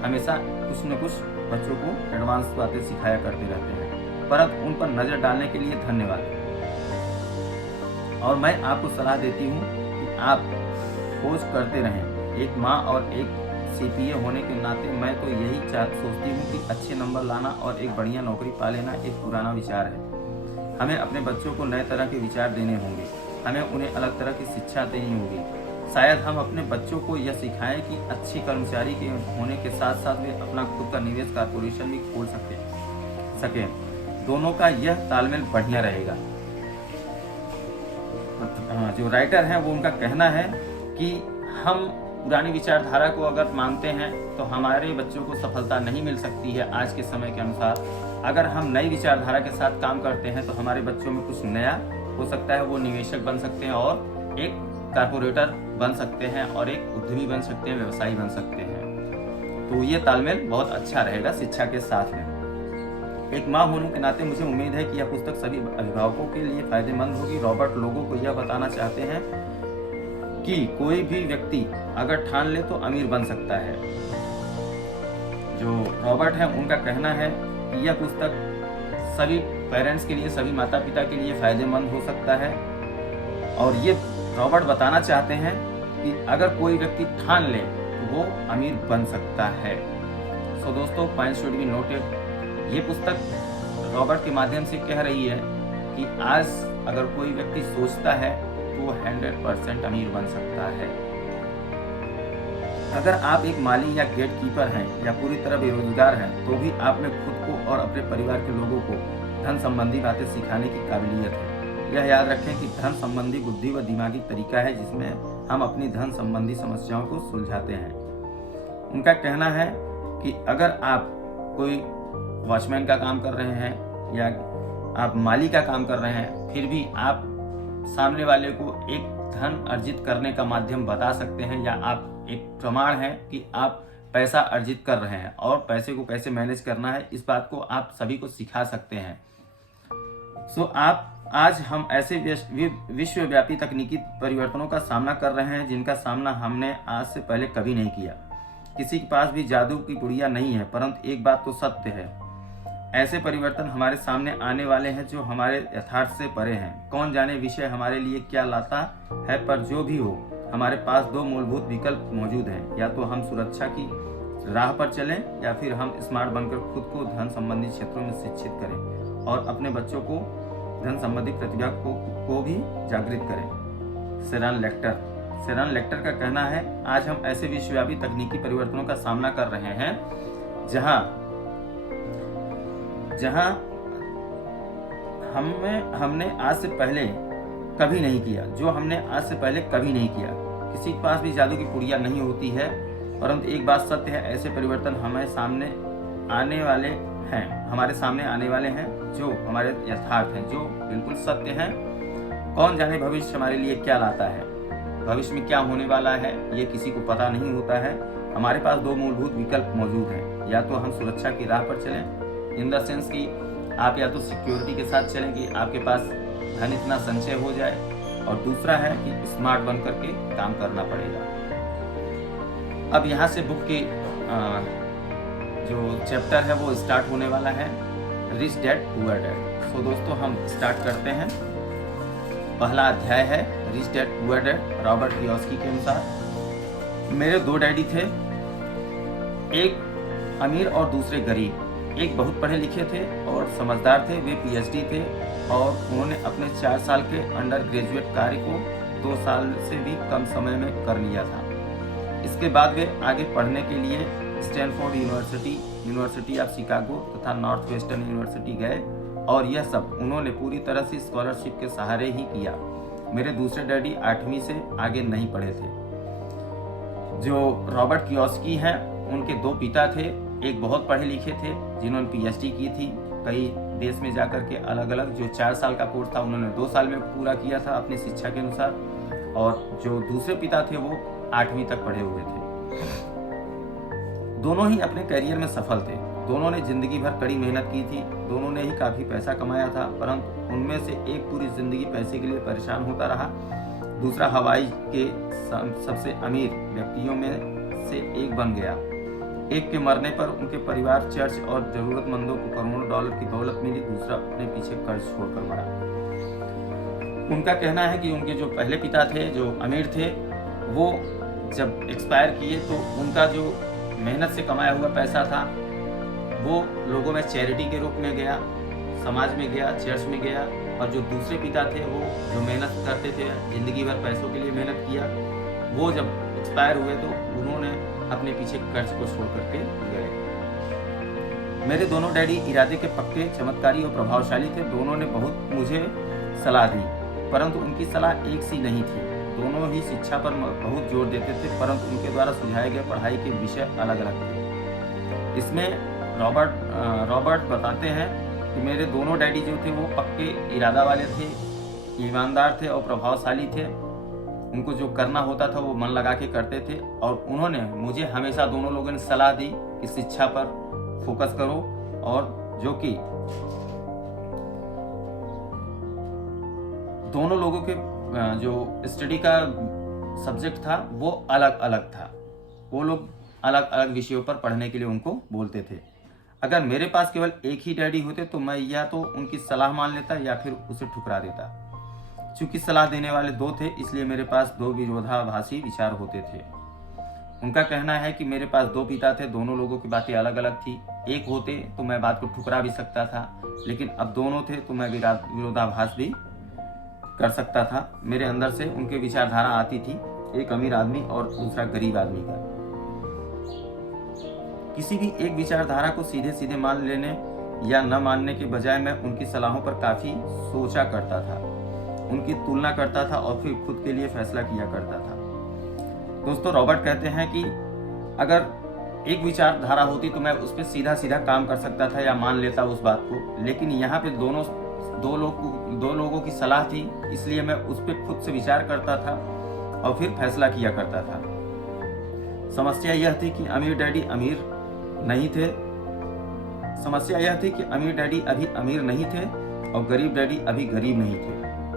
हमेशा कुछ न कुछ बच्चों को एडवांस बातें सिखाया करते रहते हैं। परंतु उन पर नज़र डालने के लिए धन्यवाद। और मैं आपको सलाह देती हूँ कि आप खोज करते रहें। एक माँ और एक CPA होने के नाते मैं तो यही सोचती हूँ कि अच्छे नंबर लाना और एक बढ़िया नौकरी पा लेना एक पुराना विचार है। हमें अपने बच्चों को नए तरह के विचार देने होंगे। हमें उन्हें अलग तरह की शिक्षा देनी होगी। शायद हम अपने बच्चों को यह सिखाएं कि अच्छी कर्मचारी के होने के साथ साथ वे अपना खुद का निवेश कॉर्पोरेशन भी खोल सके। दोनों का यह तालमेल बढ़िया रहेगा। जो राइटर हैं वो उनका कहना है कि हम पुरानी विचारधारा को अगर मानते हैं तो हमारे बच्चों को सफलता नहीं मिल सकती है आज के समय के अनुसार। अगर हम नई विचारधारा के साथ काम करते हैं तो हमारे बच्चों में कुछ नया हो सकता है। वो निवेशक बन सकते हैं और एक कारपोरेटर बन सकते हैं और एक उद्यमी बन सकते हैं, व्यवसायी बन सकते हैं। तो ये तालमेल बहुत अच्छा रहेगा शिक्षा के साथ में। एक माँ होने के नाते मुझे उम्मीद है कि यह पुस्तक सभी अभिभावकों के लिए फायदेमंद होगी। रॉबर्ट लोगों को यह बताना चाहते हैं कि कोई भी व्यक्ति अगर ठान ले तो अमीर बन सकता है। जो रॉबर्ट है उनका कहना है कि यह पुस्तक सभी पेरेंट्स के लिए, सभी माता पिता के लिए फायदेमंद हो सकता है। और ये रॉबर्ट बताना चाहते हैं कि अगर कोई व्यक्ति ठान ले तो वो अमीर बन सकता है। सो दोस्तों, पॉइंट शुड बी नोटेड। ये पुस्तक रॉबर्ट के माध्यम से कह रही है कि आज अगर कोई व्यक्ति सोचता है तो वो 100% अमीर बन सकता है। अगर आप एक माली या गेट कीपर हैं या पूरी तरह बेरोजगार हैं तो भी आप में खुद को और अपने परिवार के लोगों को धन संबंधी बातें सिखाने की काबिलियत है। यह याद रखें कि धन संबंधी बुद्धि व दिमागी तरीका है जिसमें हम अपनी धन संबंधी समस्याओं को सुलझाते हैं। उनका कहना है कि अगर आप कोई वॉचमैन का काम कर रहे हैं या आप माली का काम कर रहे हैं, फिर भी आप सामने वाले को एक धन अर्जित करने का माध्यम बता सकते हैं या आप एक प्रमाण है कि आप पैसा अर्जित कर रहे हैं और पैसे को कैसे मैनेज करना है, इस बात को आप सभी को सिखा सकते हैं। आज हम ऐसे विश्वव्यापी तकनीकी परिवर्तनों का सामना कर रहे हैं जिनका सामना हमने आज से पहले कभी नहीं किया। किसी के पास भी जादू की गुड़िया नहीं है, परंतु एक बात तो सत्य है, ऐसे परिवर्तन हमारे सामने आने वाले हैं जो हमारे यथार्थ से परे हैं। कौन जाने विषय हमारे लिए क्या लाता है, पर जो भी हो हमारे पास दो मूलभूत विकल्प मौजूद हैं। या तो हम सुरक्षा की राह पर चलें या फिर हम स्मार्ट बनकर खुद को धन संबंधी क्षेत्रों में शिक्षित करें और अपने बच्चों को धन संबंधी प्रतिभा को भी जागृत करें। सेरान लेक्टर का कहना है, आज हम ऐसे विश्वव्यापी तकनीकी परिवर्तनों का सामना कर रहे हैं जहां हमने आज से पहले कभी नहीं किया, जो हमने आज से पहले कभी नहीं किया। किसी के पास भी जादू की पुड़िया नहीं होती है, परंतु एक बात सत्य है, ऐसे परिवर्तन हमारे सामने आने वाले हैं जो हमारे यथार्थ हैं, जो बिल्कुल सत्य हैं। कौन जाने भविष्य हमारे लिए क्या लाता है, भविष्य में क्या होने वाला है, ये किसी को पता नहीं होता है। हमारे पास दो मूलभूत विकल्प मौजूद हैं। या तो हम सुरक्षा की राह पर चलें, इन द सेंस कि आप या तो सिक्योरिटी के साथ चलें कि आपके पास धन इतना संचय हो जाए, और दूसरा है कि स्मार्ट बन करके काम करना पड़ेगा। अब यहाँ से बुक की जो चैप्टर है वो स्टार्ट होने वाला है, रिच डैड पुअर डैड। सो दोस्तों हम स्टार्ट करते हैं। पहला अध्याय है rich dad poor dad, Robert Kiyosaki के अनुसार। मेरे दो डैडी थे, एक अमीर और दूसरे गरीब। एक बहुत पढ़े लिखे थे और समझदार थे, वे पीएचडी थे और उन्होंने अपने 4 साल के अंडर ग्रेजुएट कार्य को 2 साल से भी कम समय में कर लिया था। इसके बाद वे आगे पढ़ने के लिए Stanford university, university of Chicago तथा नॉर्थ वेस्टर्न यूनिवर्सिटी गए, और यह सब उन्होंने पूरी तरह से स्कॉलरशिप के सहारे ही किया। मेरे दूसरे डैडी 8वीं से आगे नहीं पढ़े थे। जो रॉबर्ट कियोसाकी हैं, उनके दो पिता थे। एक बहुत पढ़े लिखे थे जिन्होंने पीएचडी की थी कई देश में जाकर के अलग अलग। जो 4 साल का कोर्स था उन्होंने 2 साल में पूरा किया था अपनी शिक्षा के अनुसार, और जो दूसरे पिता थे वो 8वीं तक पढ़े हुए थे। दोनों ही अपने करियर में सफल थे। दोनों ने जिंदगी भर कड़ी मेहनत की थी। दोनों ने ही काफी पैसा कमाया था, परंतु उनमें से एक पूरी जिंदगी पैसे के लिए परेशान होता रहा। दूसरा हवाई के सबसे अमीर व्यक्तियों में से एक बन गया। एक के मरने पर उनके परिवार, चर्च और जरूरतमंदों को करोड़ों डॉलर की दौलत मिली। दूसरा अपने पीछे कर्ज छोड़कर मरा। उनका कहना है कि उनके जो पहले पिता थे, जो अमीर थे, वो जब एक्सपायर किए तो उनका जो मेहनत से कमाया हुआ पैसा था वो लोगों में चैरिटी के रूप में गया, समाज में गया, चर्च में गया। और जो दूसरे पिता थे वो जो मेहनत करते थे, जिंदगी भर पैसों के लिए मेहनत किया, वो जब एक्सपायर हुए तो उन्होंने अपने पीछे कर्ज को छोड़ करके गए। मेरे दोनों डैडी इरादे के पक्के, चमत्कारी और प्रभावशाली थे। दोनों ने बहुत मुझे सलाह दी, परंतु उनकी सलाह एक सी नहीं थी। दोनों ही शिक्षा पर बहुत जोर देते थे, परंतु उनके द्वारा सुझाए गए पढ़ाई के विषय अलग अलग थे। इसमें रॉबर्ट बताते हैं कि मेरे दोनों डैडी जो थे वो पक्के इरादा वाले थे, ईमानदार थे और प्रभावशाली थे। उनको जो करना होता था वो मन लगा के करते थे, और उन्होंने मुझे हमेशा, दोनों लोगों ने सलाह दी कि शिक्षा पर फोकस करो, और जो कि दोनों लोगों के जो स्टडी का सब्जेक्ट था वो अलग अलग था। वो लोग अलग अलग विषयों पर पढ़ने के लिए उनको बोलते थे। अगर मेरे पास केवल एक ही डैडी होते तो मैं या तो उनकी सलाह मान लेता या फिर उसे ठुकरा देता। चूंकि सलाह देने वाले दो थे, इसलिए मेरे पास दो विरोधाभासी विचार होते थे। उनका कहना है कि मेरे पास दो पिता थे, दोनों लोगों की बातें अलग अलग थी। एक होते तो मैं बात को ठुकरा भी सकता था, लेकिन अब दोनों थे तो मैं विरोधाभास भी कर सकता था। मेरे अंदर से उनके विचारधारा आती थी, एक अमीर आदमी और दूसरा गरीब आदमी का। किसी भी एक विचारधारा को सीधे सीधे मान लेने या न मानने के बजाय मैं उनकी सलाहों पर काफी सोचा करता था, उनकी तुलना करता था और फिर खुद के लिए फैसला किया करता था। दोस्तों, रॉबर्ट कहते हैं कि अगर एक विचारधारा होती तो मैं उस पर सीधा सीधा काम कर सकता था या मान लेता उस बात को, लेकिन यहाँ पे दो लोगों की सलाह थी, इसलिए मैं उस पर खुद से विचार करता था और फिर फैसला किया करता था। समस्या यह थी कि अमीर डैडी अभी अमीर नहीं थे और गरीब डैडी अभी गरीब नहीं थे।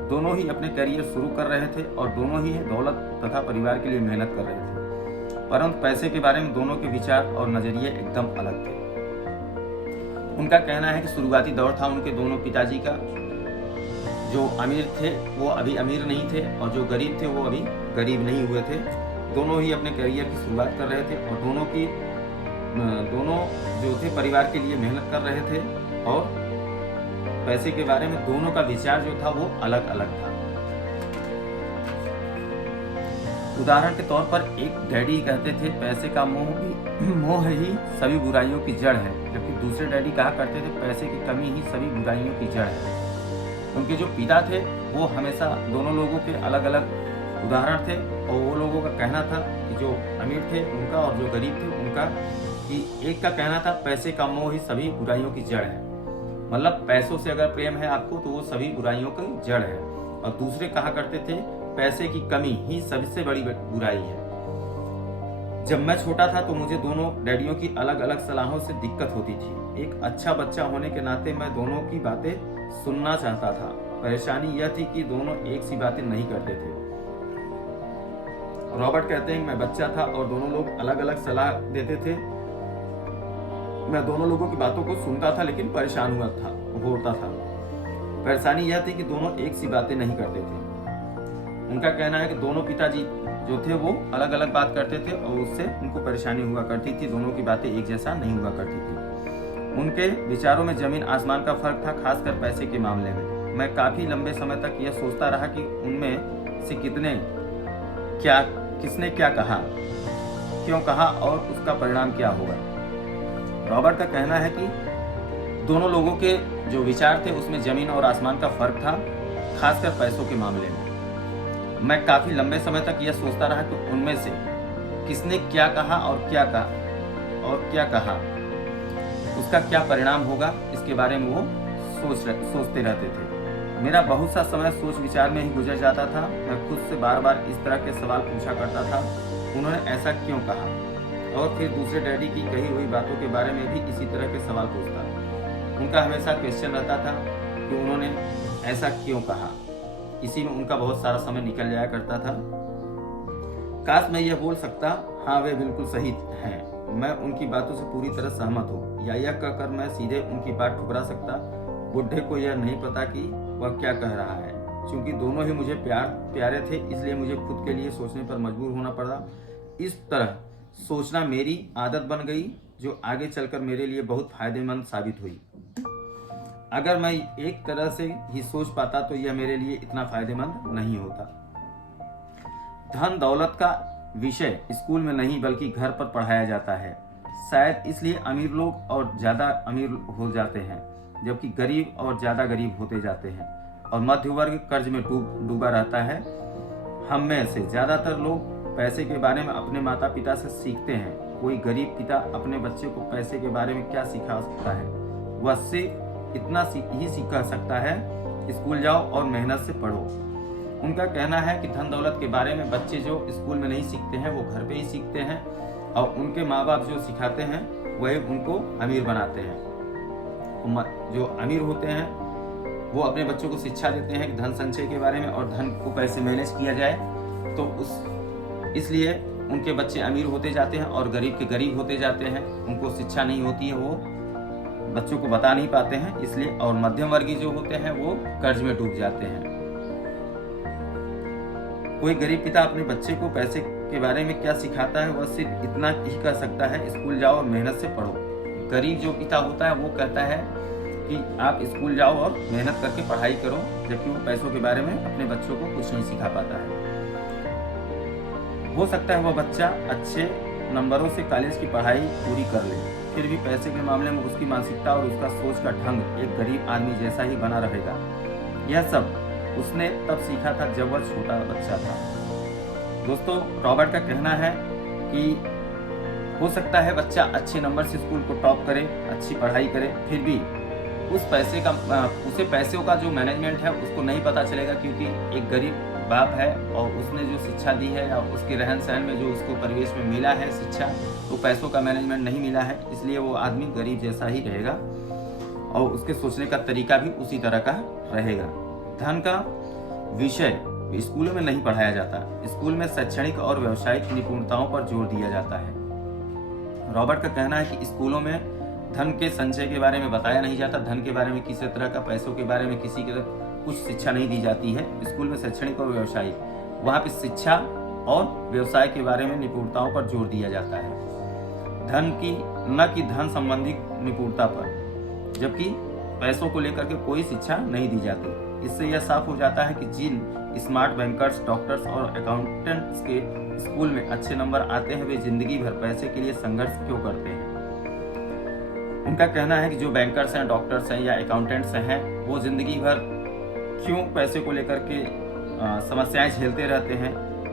दोनों ही अपने करियर शुरू कर रहे थे और दोनों ही दौलत तथा परिवार के लिए मेहनत कर रहे थे, परंतु पैसे के बारे में दोनों के विचार और नजरिए एकदम अलग थे। उनका कहना है कि शुरुआती दौर था उनके दोनों पिताजी का। जो अमीर थे वो अभी अमीर नहीं थे और जो गरीब थे वो अभी गरीब नहीं हुए थे। दोनों ही अपने करियर की शुरुआत कर रहे थे और दोनों जो थे परिवार के लिए मेहनत कर रहे थे, और पैसे के बारे में दोनों का विचार जो था वो अलग अलग था। उदाहरण के तौर पर एक डैडी कहते थे पैसे का मोह ही सभी बुराइयों की जड़ है, जबकि दूसरे डैडी कहा करते थे पैसे की कमी ही सभी बुराइयों की जड़ है। उनके जो पिता थे वो हमेशा दोनों लोगों के अलग अलग उदाहरण थे, और वो लोगों का कहना था कि जो अमीर थे उनका और जो गरीब थे उनका, कि एक का कहना था पैसे का मोह ही सभी बुराइयों की जड़ है, मतलब पैसों से अगर प्रेम है आपको तो वो सभी बुराइयों की जड़ है। और दूसरे कहा करते थे पैसे की कमी ही सबसे बड़ी बुराई है। जब मैं छोटा था तो मुझे दोनों डैडियों की अलग अलग सलाहों से दिक्कत होती थी। एक अच्छा बच्चा होने के नाते मैं दोनों की बातें सुनना चाहता था। परेशानी यह थी कि दोनों एक सी बातें नहीं करते थे। रॉबर्ट कहते हैं मैं बच्चा था और दोनों लोग अलग अलग सलाह देते थे। मैं दोनों लोगों की बातों को सुनता था लेकिन परेशान होता था। परेशानी यह थी कि दोनों एक सी बातें नहीं करते थे। उनका कहना है कि दोनों पिताजी जो थे वो अलग अलग बात करते थे और उससे उनको परेशानी हुआ करती थी। दोनों की बातें एक जैसा नहीं हुआ करती थी। उनके विचारों में जमीन आसमान का फर्क था, खासकर पैसे के मामले में। मैं काफी लंबे समय तक यह सोचता रहा कि उनमें से किसने क्या कहा, क्यों कहा और उसका परिणाम क्या होगा। रॉबर्ट का कहना है कि दोनों लोगों के जो विचार थे उसमें जमीन और आसमान का फर्क था, खासकर पैसों के मामले में। मैं काफी लंबे समय तक यह सोचता रहा कि उनमें से किसने क्या कहा और क्या कहा उसका क्या परिणाम होगा, इसके बारे में वो सोचते रहते थे। मेरा बहुत सा समय सोच विचार में ही गुजर जाता था। मैं खुद से बार बार इस तरह के सवाल पूछा करता था, उन्होंने ऐसा क्यों कहा, और फिर दूसरे डैडी की कही हुई बातों के बारे में भी इसी तरह के सवाल पूछता। उनका हमेशा क्वेश्चन रहता था कि उन्होंने ऐसा क्यों कहा। इसी में उनका बहुत सारा समय निकल जाया करता था। काश मैं यह बोल सकता, हाँ वे बिल्कुल सही हैं, मैं उनकी बातों से पूरी तरह सहमत हूँ, या यह कहकर मैं सीधे उनकी बात ठुकरा सकता, बुढ़े को यह नहीं पता कि वह क्या कह रहा है। क्योंकि दोनों ही मुझे प्यारे थे, इसलिए मुझे खुद के लिए सोचने पर मजबूर होना पड़ा। इस तरह सोचना मेरी आदत बन गई, जो आगे चलकर मेरे लिए बहुत फायदेमंद साबित हुई। अगर मैं एक तरह से ही सोच पाता तो यह मेरे लिए इतना फायदेमंद नहीं होता। धन दौलत का विषय स्कूल में नहीं बल्कि घर पर पढ़ाया जाता है। शायद इसलिए अमीर लोग और ज्यादा अमीर हो जाते हैं, जबकि गरीब और ज्यादा गरीब होते जाते हैं, और मध्य वर्ग कर्ज में डूबा रहता है। हम में से ज्यादातर लोग पैसे के बारे में अपने माता पिता से सीखते हैं। कोई गरीब पिता अपने बच्चे को पैसे के बारे में क्या सिखा सकता है, वह सिर्फ इतना ही सीख सकता है, स्कूल जाओ और मेहनत से पढ़ो। उनका कहना है कि धन दौलत के बारे में बच्चे जो स्कूल में नहीं सीखते हैं वो घर पे ही सीखते हैं, और उनके माँ बाप जो सिखाते हैं वही उनको अमीर बनाते हैं। जो अमीर होते हैं वो अपने बच्चों को शिक्षा देते हैं कि धन संचय के बारे में और धन को कैसे मैनेज किया जाए। तो इसलिए उनके बच्चे अमीर होते जाते हैं और गरीब के गरीब होते जाते हैं। उनको शिक्षा नहीं होती है, वो बच्चों को बता नहीं पाते हैं, इसलिए। और मध्यम वर्गीय जो होते हैं वो कर्ज में डूब जाते हैं। कोई गरीब पिता अपने बच्चे को पैसे के बारे में क्या सिखाता है, वह सिर्फ इतना ही कह सकता है, स्कूल जाओ और मेहनत से पढ़ो। गरीब जो पिता होता है वो कहता है कि आप स्कूल जाओ और मेहनत करके पढ़ाई करो, जबकि वो पैसों के बारे में अपने बच्चों को कुछ नहीं सिखा पाता है। हो सकता है वह बच्चा अच्छे नंबरों से कॉलेज की पढ़ाई पूरी कर ले, फिर भी पैसे के मामले में उसकी मानसिकता और उसका सोच का ढंग एक गरीब आदमी जैसा ही बना रहेगा। यह सब उसने तब सीखा था जब वह छोटा बच्चा था। दोस्तों, रॉबर्ट का कहना है कि हो सकता है बच्चा अच्छे नंबर से स्कूल को टॉप करे, अच्छी पढ़ाई करे, फिर भी उसे पैसों का जो मैनेजमेंट है उसको नहीं पता चलेगा, क्योंकि एक गरीब बाप है और उसने जो शिक्षा दी है या उसके रहन सहन में जो उसको परिवेश में मिला है शिक्षा, तो पैसों का मैनेजमेंट नहीं मिला है, इसलिए वो आदमी गरीब जैसा ही रहेगा और उसके सोचने का तरीका भी उसी तरह का रहेगा। धन का विषय स्कूलों में नहीं पढ़ाया जाता। स्कूल में शैक्षणिक और व्यावसायिक निपुणताओं पर जोर दिया जाता है। रॉबर्ट का कहना है कि स्कूलों में धन के संचय के बारे में बताया नहीं जाता, धन के बारे में किसी तरह का, पैसों के बारे में किसी की कुछ शिक्षा नहीं दी जाती है। स्कूल में शैक्षणिक और व्यावसायिक, वहाँ पे शिक्षा और व्यवसाय के बारे में निपुणताओं पर जोर दिया जाता है, न कि धन संबंधी निपुणता पर, जबकि पैसों को लेकर के कोई शिक्षा नहीं दी जाती। इससे यह साफ हो जाता है कि जिन स्मार्ट बैंकर्स, डॉक्टर्स और अकाउंटेंट्स के स्कूल में अच्छे नंबर आते हैं वे जिंदगी भर पैसे के लिए संघर्ष क्यों करते हैं। उनका कहना है कि जो बैंकर्स हैं, डॉक्टर्स हैं या अकाउंटेंट्स हैं, वो जिंदगी भर क्यों पैसे को लेकर के समस्याएं झेलते रहते हैं,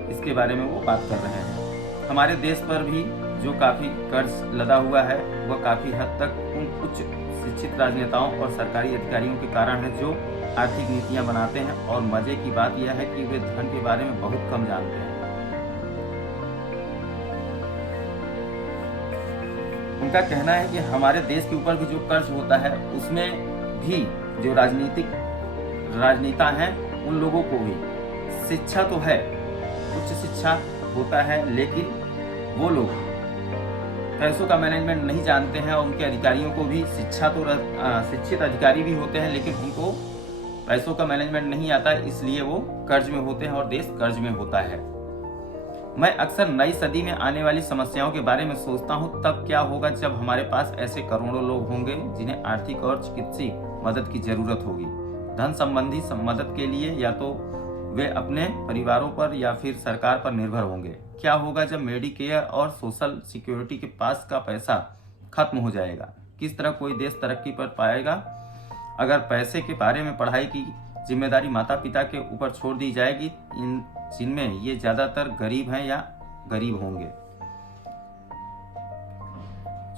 इसके बारे में वो बात कर रहे हैं। हमारे देश पर भी जो काफ़ी कर्ज लदा हुआ है वह काफ़ी हद तक उन उच्च शिक्षित राजनेताओं और सरकारी अधिकारियों के कारण है जो आर्थिक नीतियां बनाते हैं, और मजे की बात यह है कि वे धन के बारे में बहुत कम जानते हैं। उनका कहना है कि हमारे देश के ऊपर भी जो कर्ज होता है उसमें भी जो राजनेता हैं उन लोगों को भी शिक्षा तो है, उच्च शिक्षा होता है, लेकिन वो लोग पैसों का मैनेजमेंट नहीं जानते हैं और उनके अधिकारियों को भी शिक्षित अधिकारी भी होते हैं, लेकिन उनको पैसों का मैनेजमेंट नहीं आता, इसलिए वो कर्ज में होते हैं और देश कर्ज में होता है। मैं अक्सर नई सदी में आने वाली समस्याओं के बारे में सोचता हूँ, तब क्या होगा जब हमारे पास ऐसे करोड़ों लोग होंगे जिन्हें आर्थिक और चिकित्सीय मदद की जरूरत होगी। धन संबंधी मदद के लिए या तो वे अपने परिवारों पर या फिर सरकार पर निर्भर होंगे। क्या होगा जब मेडिकेयर और सोशल सिक्योरिटी के पास का पैसा खत्म हो जाएगा? किस तरह कोई देश तरक्की कर पाएगा? अगर पैसे के बारे में पढ़ाई की जिम्मेदारी माता पिता के ऊपर छोड़ दी जाएगी, जिनमें ये ज्यादातर गरीब हैं या गरीब होंगे।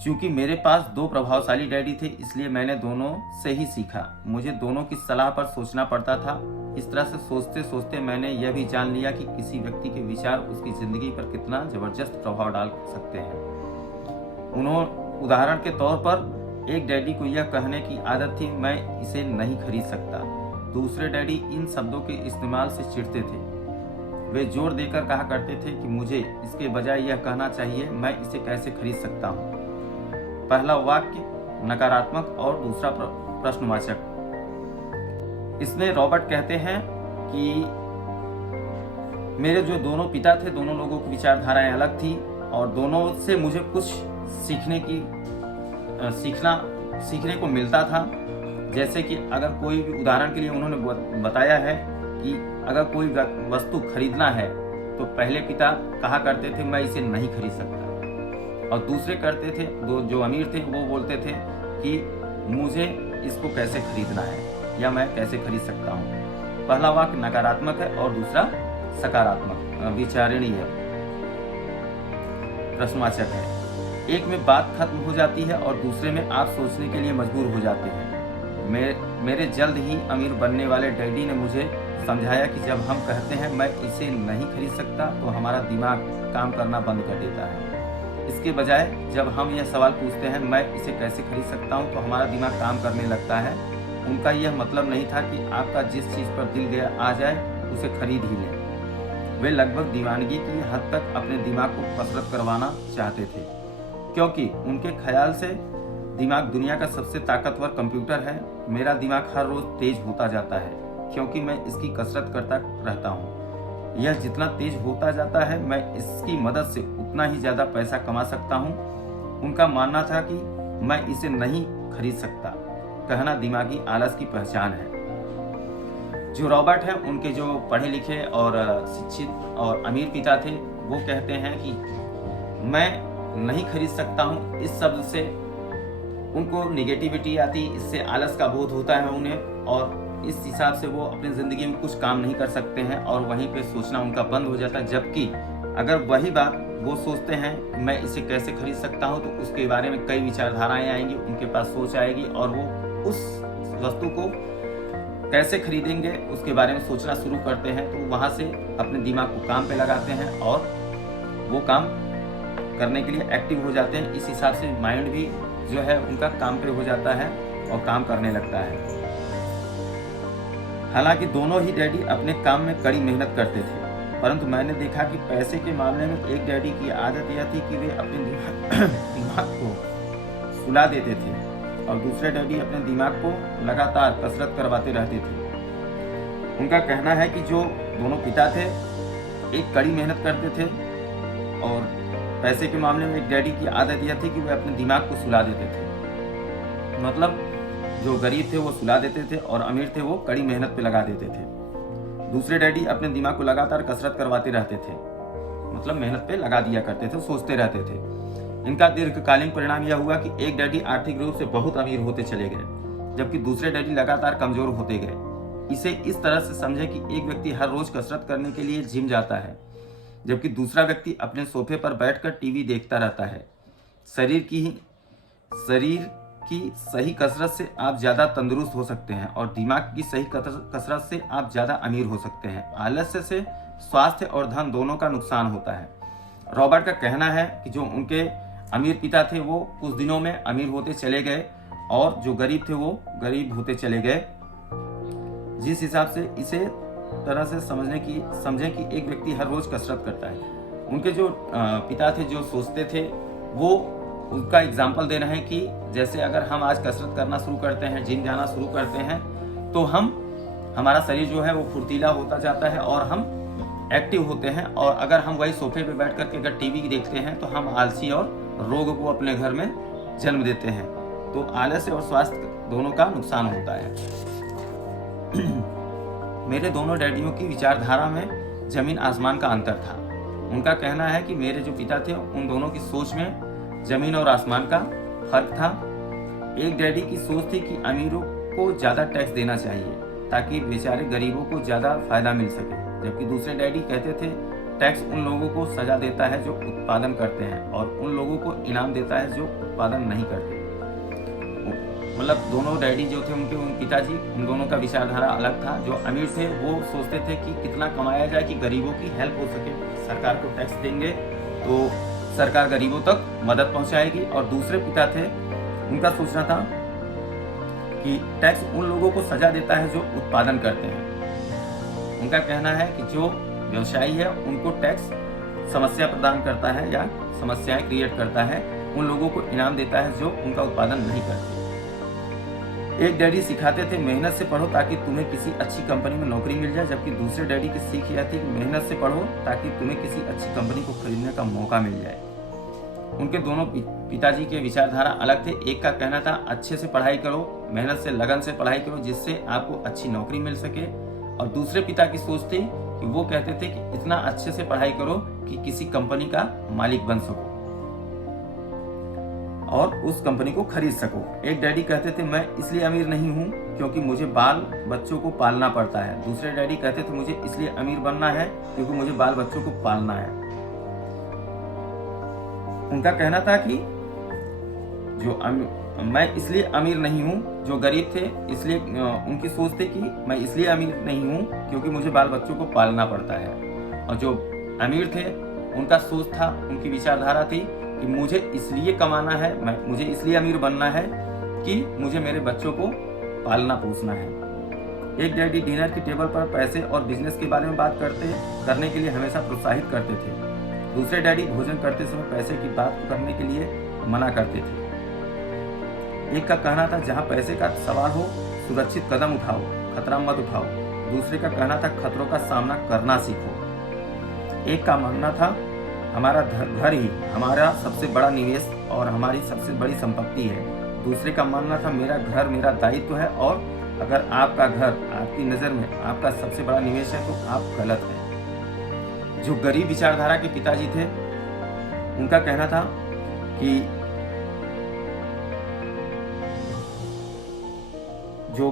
क्योंकि मेरे पास 2 प्रभावशाली डैडी थे, इसलिए मैंने दोनों से ही सीखा। मुझे दोनों की सलाह पर सोचना पड़ता था। इस तरह से सोचते सोचते मैंने यह भी जान लिया कि किसी व्यक्ति के विचार उसकी जिंदगी पर कितना जबरदस्त प्रभाव डाल सकते हैं। उदाहरण के तौर पर एक डैडी को यह कहने की आदत थी, मैं इसे नहीं खरीद सकता। दूसरे डैडी इन शब्दों के इस्तेमाल से चिढ़ते थे। वे जोर देकर कहा करते थे कि मुझे इसके बजाय यह कहना चाहिए, मैं इसे कैसे खरीद सकता हूँ। पहला वाक्य नकारात्मक और दूसरा प्रश्नवाचक। इसमें रॉबर्ट कहते हैं कि मेरे जो दोनों पिता थे, दोनों लोगों की विचारधाराएं अलग थी और दोनों से मुझे कुछ सीखने को मिलता था। जैसे कि अगर कोई भी, उदाहरण के लिए उन्होंने बताया है कि अगर कोई वस्तु खरीदना है तो पहले पिता कहा करते थे मैं इसे नहीं खरीद सकता, और दूसरे करते थे, जो अमीर थे वो बोलते थे कि मुझे इसको कैसे खरीदना है या मैं कैसे खरीद सकता हूँ। पहला वाक्य नकारात्मक है और दूसरा सकारात्मक विचारिणी है, प्रश्नवाचक है। एक में बात खत्म हो जाती है और दूसरे में आप सोचने के लिए मजबूर हो जाते हैं। मेरे जल्द ही अमीर बनने वाले डैडी ने मुझे समझाया कि जब हम कहते हैं मैं इसे नहीं खरीद सकता तो हमारा दिमाग काम करना बंद कर देता है। इसके बजाय जब हम यह सवाल पूछते हैं मैं इसे कैसे खरीद सकता हूँ तो हमारा दिमाग काम करने लगता है। उनका यह मतलब नहीं था कि आपका जिस चीज़ पर दिल गया आ जाए उसे खरीद ही लें। वे लगभग दीवानगी की हद तक अपने दिमाग को कसरत करवाना चाहते थे, क्योंकि उनके ख्याल से दिमाग दुनिया का सबसे ताकतवर कंप्यूटर है। मेरा दिमाग हर रोज तेज होता जाता है क्योंकि मैं इसकी कसरत करता रहता हूँ। यह जितना तेज होता जाता है मैं इसकी मदद से उतना ही ज़्यादा पैसा कमा सकता हूँ। उनका मानना था कि मैं इसे नहीं खरीद सकता कहना दिमागी आलस की पहचान है। जो रॉबर्ट हैं, उनके जो पढ़े लिखे और शिक्षित और अमीर पिता थे, वो कहते हैं कि मैं नहीं खरीद सकता हूँ, इस शब्द से उनको निगेटिविटी आती, इससे आलस का बोध होता है उन्हें, और इस हिसाब से वो अपनी ज़िंदगी में कुछ काम नहीं कर सकते हैं और वहीं पे सोचना उनका बंद हो जाता है। जबकि अगर वही बात वो सोचते हैं मैं इसे कैसे खरीद सकता हूँ तो उसके बारे में कई विचारधाराएं आएंगी, उनके पास सोच आएगी और वो उस वस्तु को कैसे खरीदेंगे उसके बारे में सोचना शुरू करते हैं। तो वहाँ से अपने दिमाग को काम पे लगाते हैं और वो काम करने के लिए एक्टिव हो जाते हैं। इस हिसाब से माइंड भी जो है उनका काम पे हो जाता है और काम करने लगता है। हालांकि दोनों ही डैडी अपने काम में कड़ी मेहनत करते थे, परंतु मैंने देखा कि पैसे के मामले में एक डैडी की आदत यह थी कि वे अपने दिमाग को सुला देते थे और दूसरे डैडी अपने दिमाग को लगातार कसरत करवाते रहते थे। उनका कहना है कि जो दोनों पिता थे एक कड़ी मेहनत करते थे और पैसे के मामले में एक डैडी की आदत यह थी कि वे अपने दिमाग को सुला देते थे। मतलब जो गरीब थे वो सुला देते थे और अमीर थे वो कड़ी मेहनत पे लगा देते थे। दूसरे डैडी अपने दिमाग को लगातार कसरत करवाते रहते थे, मतलब मेहनत पे लगा दिया करते थे, सोचते रहते थे। इनका दीर्घकालीन परिणाम यह हुआ कि एक डैडी आर्थिक रूप से बहुत अमीर होते चले गए जबकि दूसरे डैडी लगातार कमजोर होते गए। इसे इस तरह से समझे कि एक व्यक्ति हर रोज कसरत करने के लिए जिम जाता है जबकि दूसरा व्यक्ति अपने सोफे पर बैठकर टीवी देखता रहता है। शरीर की सही कसरत से आप ज़्यादा तंदुरुस्त हो सकते हैं और दिमाग की सही कसरत से आप ज़्यादा अमीर हो सकते हैं। आलस्य से स्वास्थ्य और धन दोनों का नुकसान होता है। रॉबर्ट का कहना है कि जो उनके अमीर पिता थे वो कुछ दिनों में अमीर होते चले गए और जो गरीब थे वो गरीब होते चले गए। जिस हिसाब से इसे तरह से समझें कि एक व्यक्ति हर रोज कसरत करता है। उनके जो पिता थे जो सोचते थे वो उसका एग्जाम्पल दे रहे हैं कि जैसे अगर हम आज कसरत करना शुरू करते हैं, जिम जाना शुरू करते हैं, तो हमारा शरीर जो है वो फुर्तीला होता जाता है और हम एक्टिव होते हैं। और अगर हम वही सोफे पे बैठ करके अगर टीवी देखते हैं तो हम आलसी और रोग को अपने घर में जन्म देते हैं। तो आलस्य और स्वास्थ्य दोनों का नुकसान होता है। मेरे दोनों डैडियों की विचारधारा में जमीन आसमान का अंतर था। उनका कहना है कि मेरे जो पिता थे उन दोनों की सोच में जमीन और आसमान का फर्क था। एक डैडी की सोच थी कि अमीरों को ज़्यादा टैक्स देना चाहिए ताकि बेचारे गरीबों को ज़्यादा फायदा मिल सके, जबकि दूसरे डैडी कहते थे टैक्स उन लोगों को सजा देता है जो उत्पादन करते हैं और उन लोगों को इनाम देता है जो उत्पादन नहीं करते। मतलब दोनों डैडी जो थे उन पिताजी, उन दोनों का विचारधारा अलग था। जो अमीर थे वो सोचते थे कि कितना कमाया जाए कि गरीबों की हेल्प हो सके, सरकार को टैक्स देंगे तो सरकार गरीबों तक मदद पहुंचाएगी। और दूसरे पिता थे उनका सोचना था कि टैक्स उन लोगों को सजा देता है जो उत्पादन करते हैं। उनका कहना है कि जो व्यवसायी है उनको टैक्स समस्या प्रदान करता है या समस्याएं क्रिएट करता है, उन लोगों को इनाम देता है जो उनका उत्पादन नहीं करते। एक डैडी सिखाते थे मेहनत से पढ़ो ताकि तुम्हें किसी अच्छी कंपनी में नौकरी मिल जाए, जबकि दूसरे डैडी की सीख यह थी कि मेहनत से पढ़ो ताकि तुम्हें किसी अच्छी कंपनी को खरीदने का मौका मिल जाए। उनके दोनों पिताजी के विचारधारा अलग थे। एक का कहना था अच्छे से पढ़ाई करो, मेहनत से लगन से पढ़ाई करो जिससे आपको अच्छी नौकरी मिल सके। और दूसरे पिता की सोच थी कि वो कहते थे कि इतना अच्छे से पढ़ाई करो कि किसी कंपनी का मालिक बन सको और उस कंपनी को खरीद सको। एक डैडी कहते थे मैं इसलिए अमीर नहीं हूँ क्योंकि मुझे बाल बच्चों को पालना पड़ता है। दूसरे डैडी कहते थे मुझे इसलिए अमीर बनना है क्योंकि मुझे बाल बच्चों को पालना है। उनका कहना था कि मैं इसलिए अमीर नहीं हूँ, जो गरीब थे इसलिए उनकी सोच थी कि मैं इसलिए अमीर नहीं हूँ क्योंकि मुझे बाल बच्चों को पालना पड़ता है। और जो अमीर थे उनका सोच था, उनकी विचारधारा थी कि मुझे इसलिए कमाना है, मुझे इसलिए अमीर बनना है कि मुझे मेरे बच्चों को पालना पोसना है। एक डैडी डिनर की टेबल पर पैसे और बिजनेस के बारे में बात करने के लिए हमेशा प्रोत्साहित करते थे। दूसरे डैडी भोजन करते समय पैसे की बात करने के लिए मना करते थे। एक का कहना था जहां पैसे का सवाल हो सुरक्षित कदम उठाओ, खतरा मत उठाओ। दूसरे का कहना था खतरों का सामना करना सीखो। एक का मानना था हमारा घर ही हमारा सबसे बड़ा निवेश और हमारी सबसे बड़ी संपत्ति है। दूसरे का मानना था मेरा घर मेरा दायित्व है और अगर आपका घर आपकी नज़र में आपका सबसे बड़ा निवेश है तो आप गलत हैं। जो गरीब विचारधारा के पिताजी थे उनका कहना था कि जो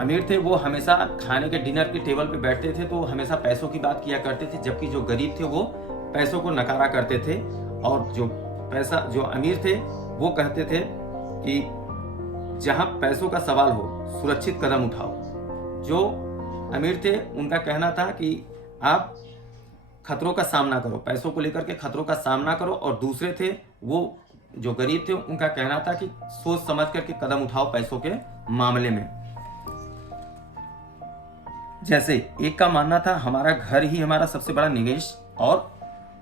अमीर थे वो हमेशा खाने के डिनर के टेबल पे बैठते थे तो हमेशा पैसों की बात किया करते थे, जबकि जो गरीब थे वो पैसों को नकारा करते थे। और जो अमीर थे वो कहते थे कि जहां पैसों का सवाल हो सुरक्षित कदम उठाओ। जो अमीर थे उनका कहना था कि आप खतरों का सामना करो, पैसों को लेकर के खतरों का सामना करो। और दूसरे थे वो जो गरीब थे उनका कहना था कि सोच समझ करके कदम उठाओ पैसों के मामले में। जैसे एक का मानना था हमारा घर ही हमारा सबसे बड़ा निवेश और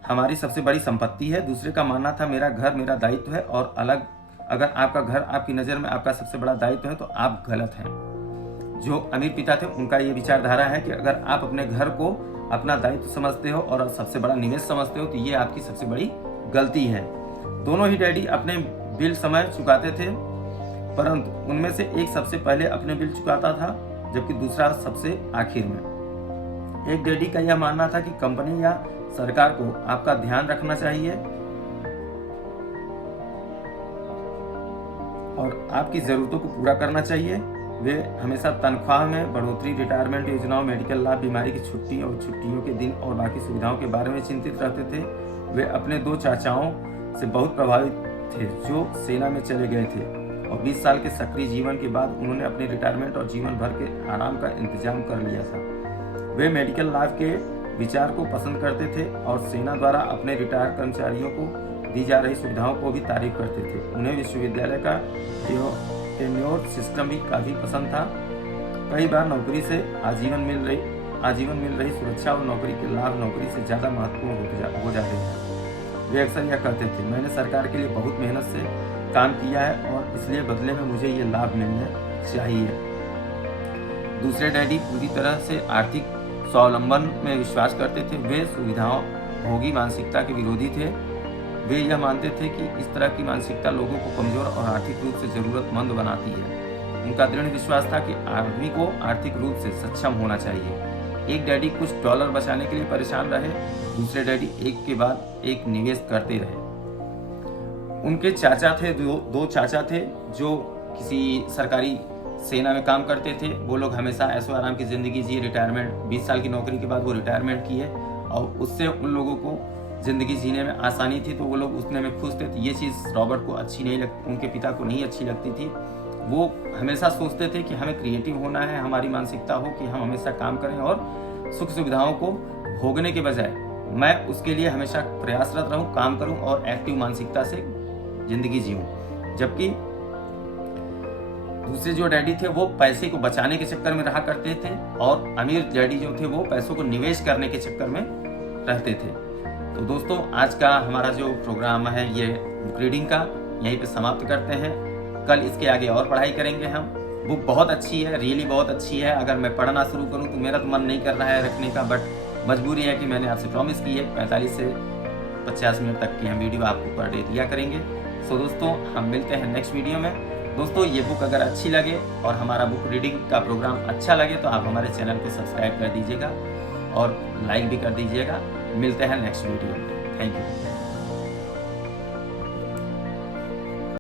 हमारी सबसे बड़ी संपत्ति है। दूसरे का मानना था मेरा घर मेरा दायित्व है और अगर आपका घर आपकी नज़र में आपका सबसे बड़ा दायित्व है तो आप गलत हैं। जो अमीर पिता थे उनका ये विचारधारा है कि अगर आप अपने घर को अपना दायित्व समझते हो और सबसे बड़ा निवेश समझते हो तो ये आपकी सबसे बड़ी गलती है। दोनों ही डैडी अपने बिल समय चुकाते थे, परंतु उनमें से एक सबसे पहले अपने बिल चुकाता था जबकि दूसरा सबसे आखिर में। एक डैडी का यह मानना था कि कंपनी या सरकार को आपका ध्यान रखना चाहिए और आपकी जरूरतों को पूरा करना चाहिए। वे हमेशा तनख्वाह में बढ़ोतरी, रिटायरमेंट योजनाओं, मेडिकल लाभ, बीमारी की छुट्टी और छुट्टियों के दिन और बाकी सुविधाओं के बारे में चिंतित रहते थे। वे अपने 2 चाचाओं से बहुत प्रभावित थे जो सेना में चले गए थे और 20 साल के सक्रिय जीवन के बाद उन्होंने अपने रिटायरमेंट और जीवन भर के आराम का इंतजाम कर लिया था। वे मेडिकल लाभ के विचार को पसंद करते थे और सेना द्वारा अपने रिटायर कर्मचारियों को दी जा रही सुविधाओं को भी तारीफ करते थे। उन्हें विश्वविद्यालय का टेन्योर सिस्टम भी काफ़ी पसंद था। कई बार नौकरी से आजीवन मिल रही सुरक्षा और नौकरी के लाभ नौकरी से ज़्यादा महत्वपूर्ण हो जाते हैं। वे अक्सर यह कहते थे, मैंने सरकार के लिए बहुत मेहनत से काम किया है और इसलिए बदले में मुझे ये लाभ मिलने चाहिए। दूसरे डैडी पूरी तरह से आर्थिक स्वावलंबन में विश्वास करते थे। वे सुविधाओं भोगी मानसिकता के विरोधी थे। वे यह मानते थे कि इस तरह की मानसिकता लोगों को कमजोर और आर्थिक रूप से जरूरतमंद बनाती है। उनका दृढ़ विश्वास था कि आदमी को आर्थिक रूप से सक्षम होना चाहिए। एक डैडी कुछ डॉलर बचाने के लिए परेशान रहे, दूसरे डैडी एक के बाद एक निवेश करते रहे। उनके चाचा थे, दो चाचा थे जो किसी सरकारी सेना में काम करते थे। वो लोग हमेशा ऐशो आराम की ज़िंदगी जिए। रिटायरमेंट 20 साल की नौकरी के बाद वो रिटायरमेंट किए और उससे उन लोगों को ज़िंदगी जीने में आसानी थी, तो वो लोग उतने में खुश थे। तो ये चीज़ रॉबर्ट को अच्छी नहीं लगती, उनके पिता को नहीं अच्छी लगती थी। वो हमेशा सोचते थे कि हमें क्रिएटिव होना है, हमारी मानसिकता हो कि हम हमेशा काम करें और सुख सुविधाओं को भोगने के बजाय मैं उसके लिए हमेशा प्रयासरत रहूं, काम करूं और एक्टिव मानसिकता से ज़िंदगी जीऊं। जबकि दूसरे जो डैडी थे वो पैसे को बचाने के चक्कर में रहा करते थे और अमीर डैडी जो थे वो पैसों को निवेश करने के चक्कर में रहते थे। तो दोस्तों, आज का हमारा जो प्रोग्राम है ये बुक रीडिंग का यहीं पे समाप्त करते हैं। कल इसके आगे और पढ़ाई करेंगे हम। बुक बहुत अच्छी है, रियली बहुत अच्छी है। अगर मैं पढ़ना शुरू करूं तो मेरा तो मन नहीं कर रहा है रखने का, बट मजबूरी है कि मैंने आपसे प्रॉमिस की है 45 से 50 मिनट तक की हम वीडियो आपको पर डे दिया करेंगे। सो दोस्तों, हम मिलते हैं नेक्स्ट वीडियो में। दोस्तों, ये बुक अगर अच्छी लगे और हमारा बुक रीडिंग का प्रोग्राम अच्छा लगे तो आप हमारे चैनल को सब्सक्राइब कर दीजिएगा और लाइक भी कर दीजिएगा। मिलते हैं नेक्स्ट वीडियो में। Thank you.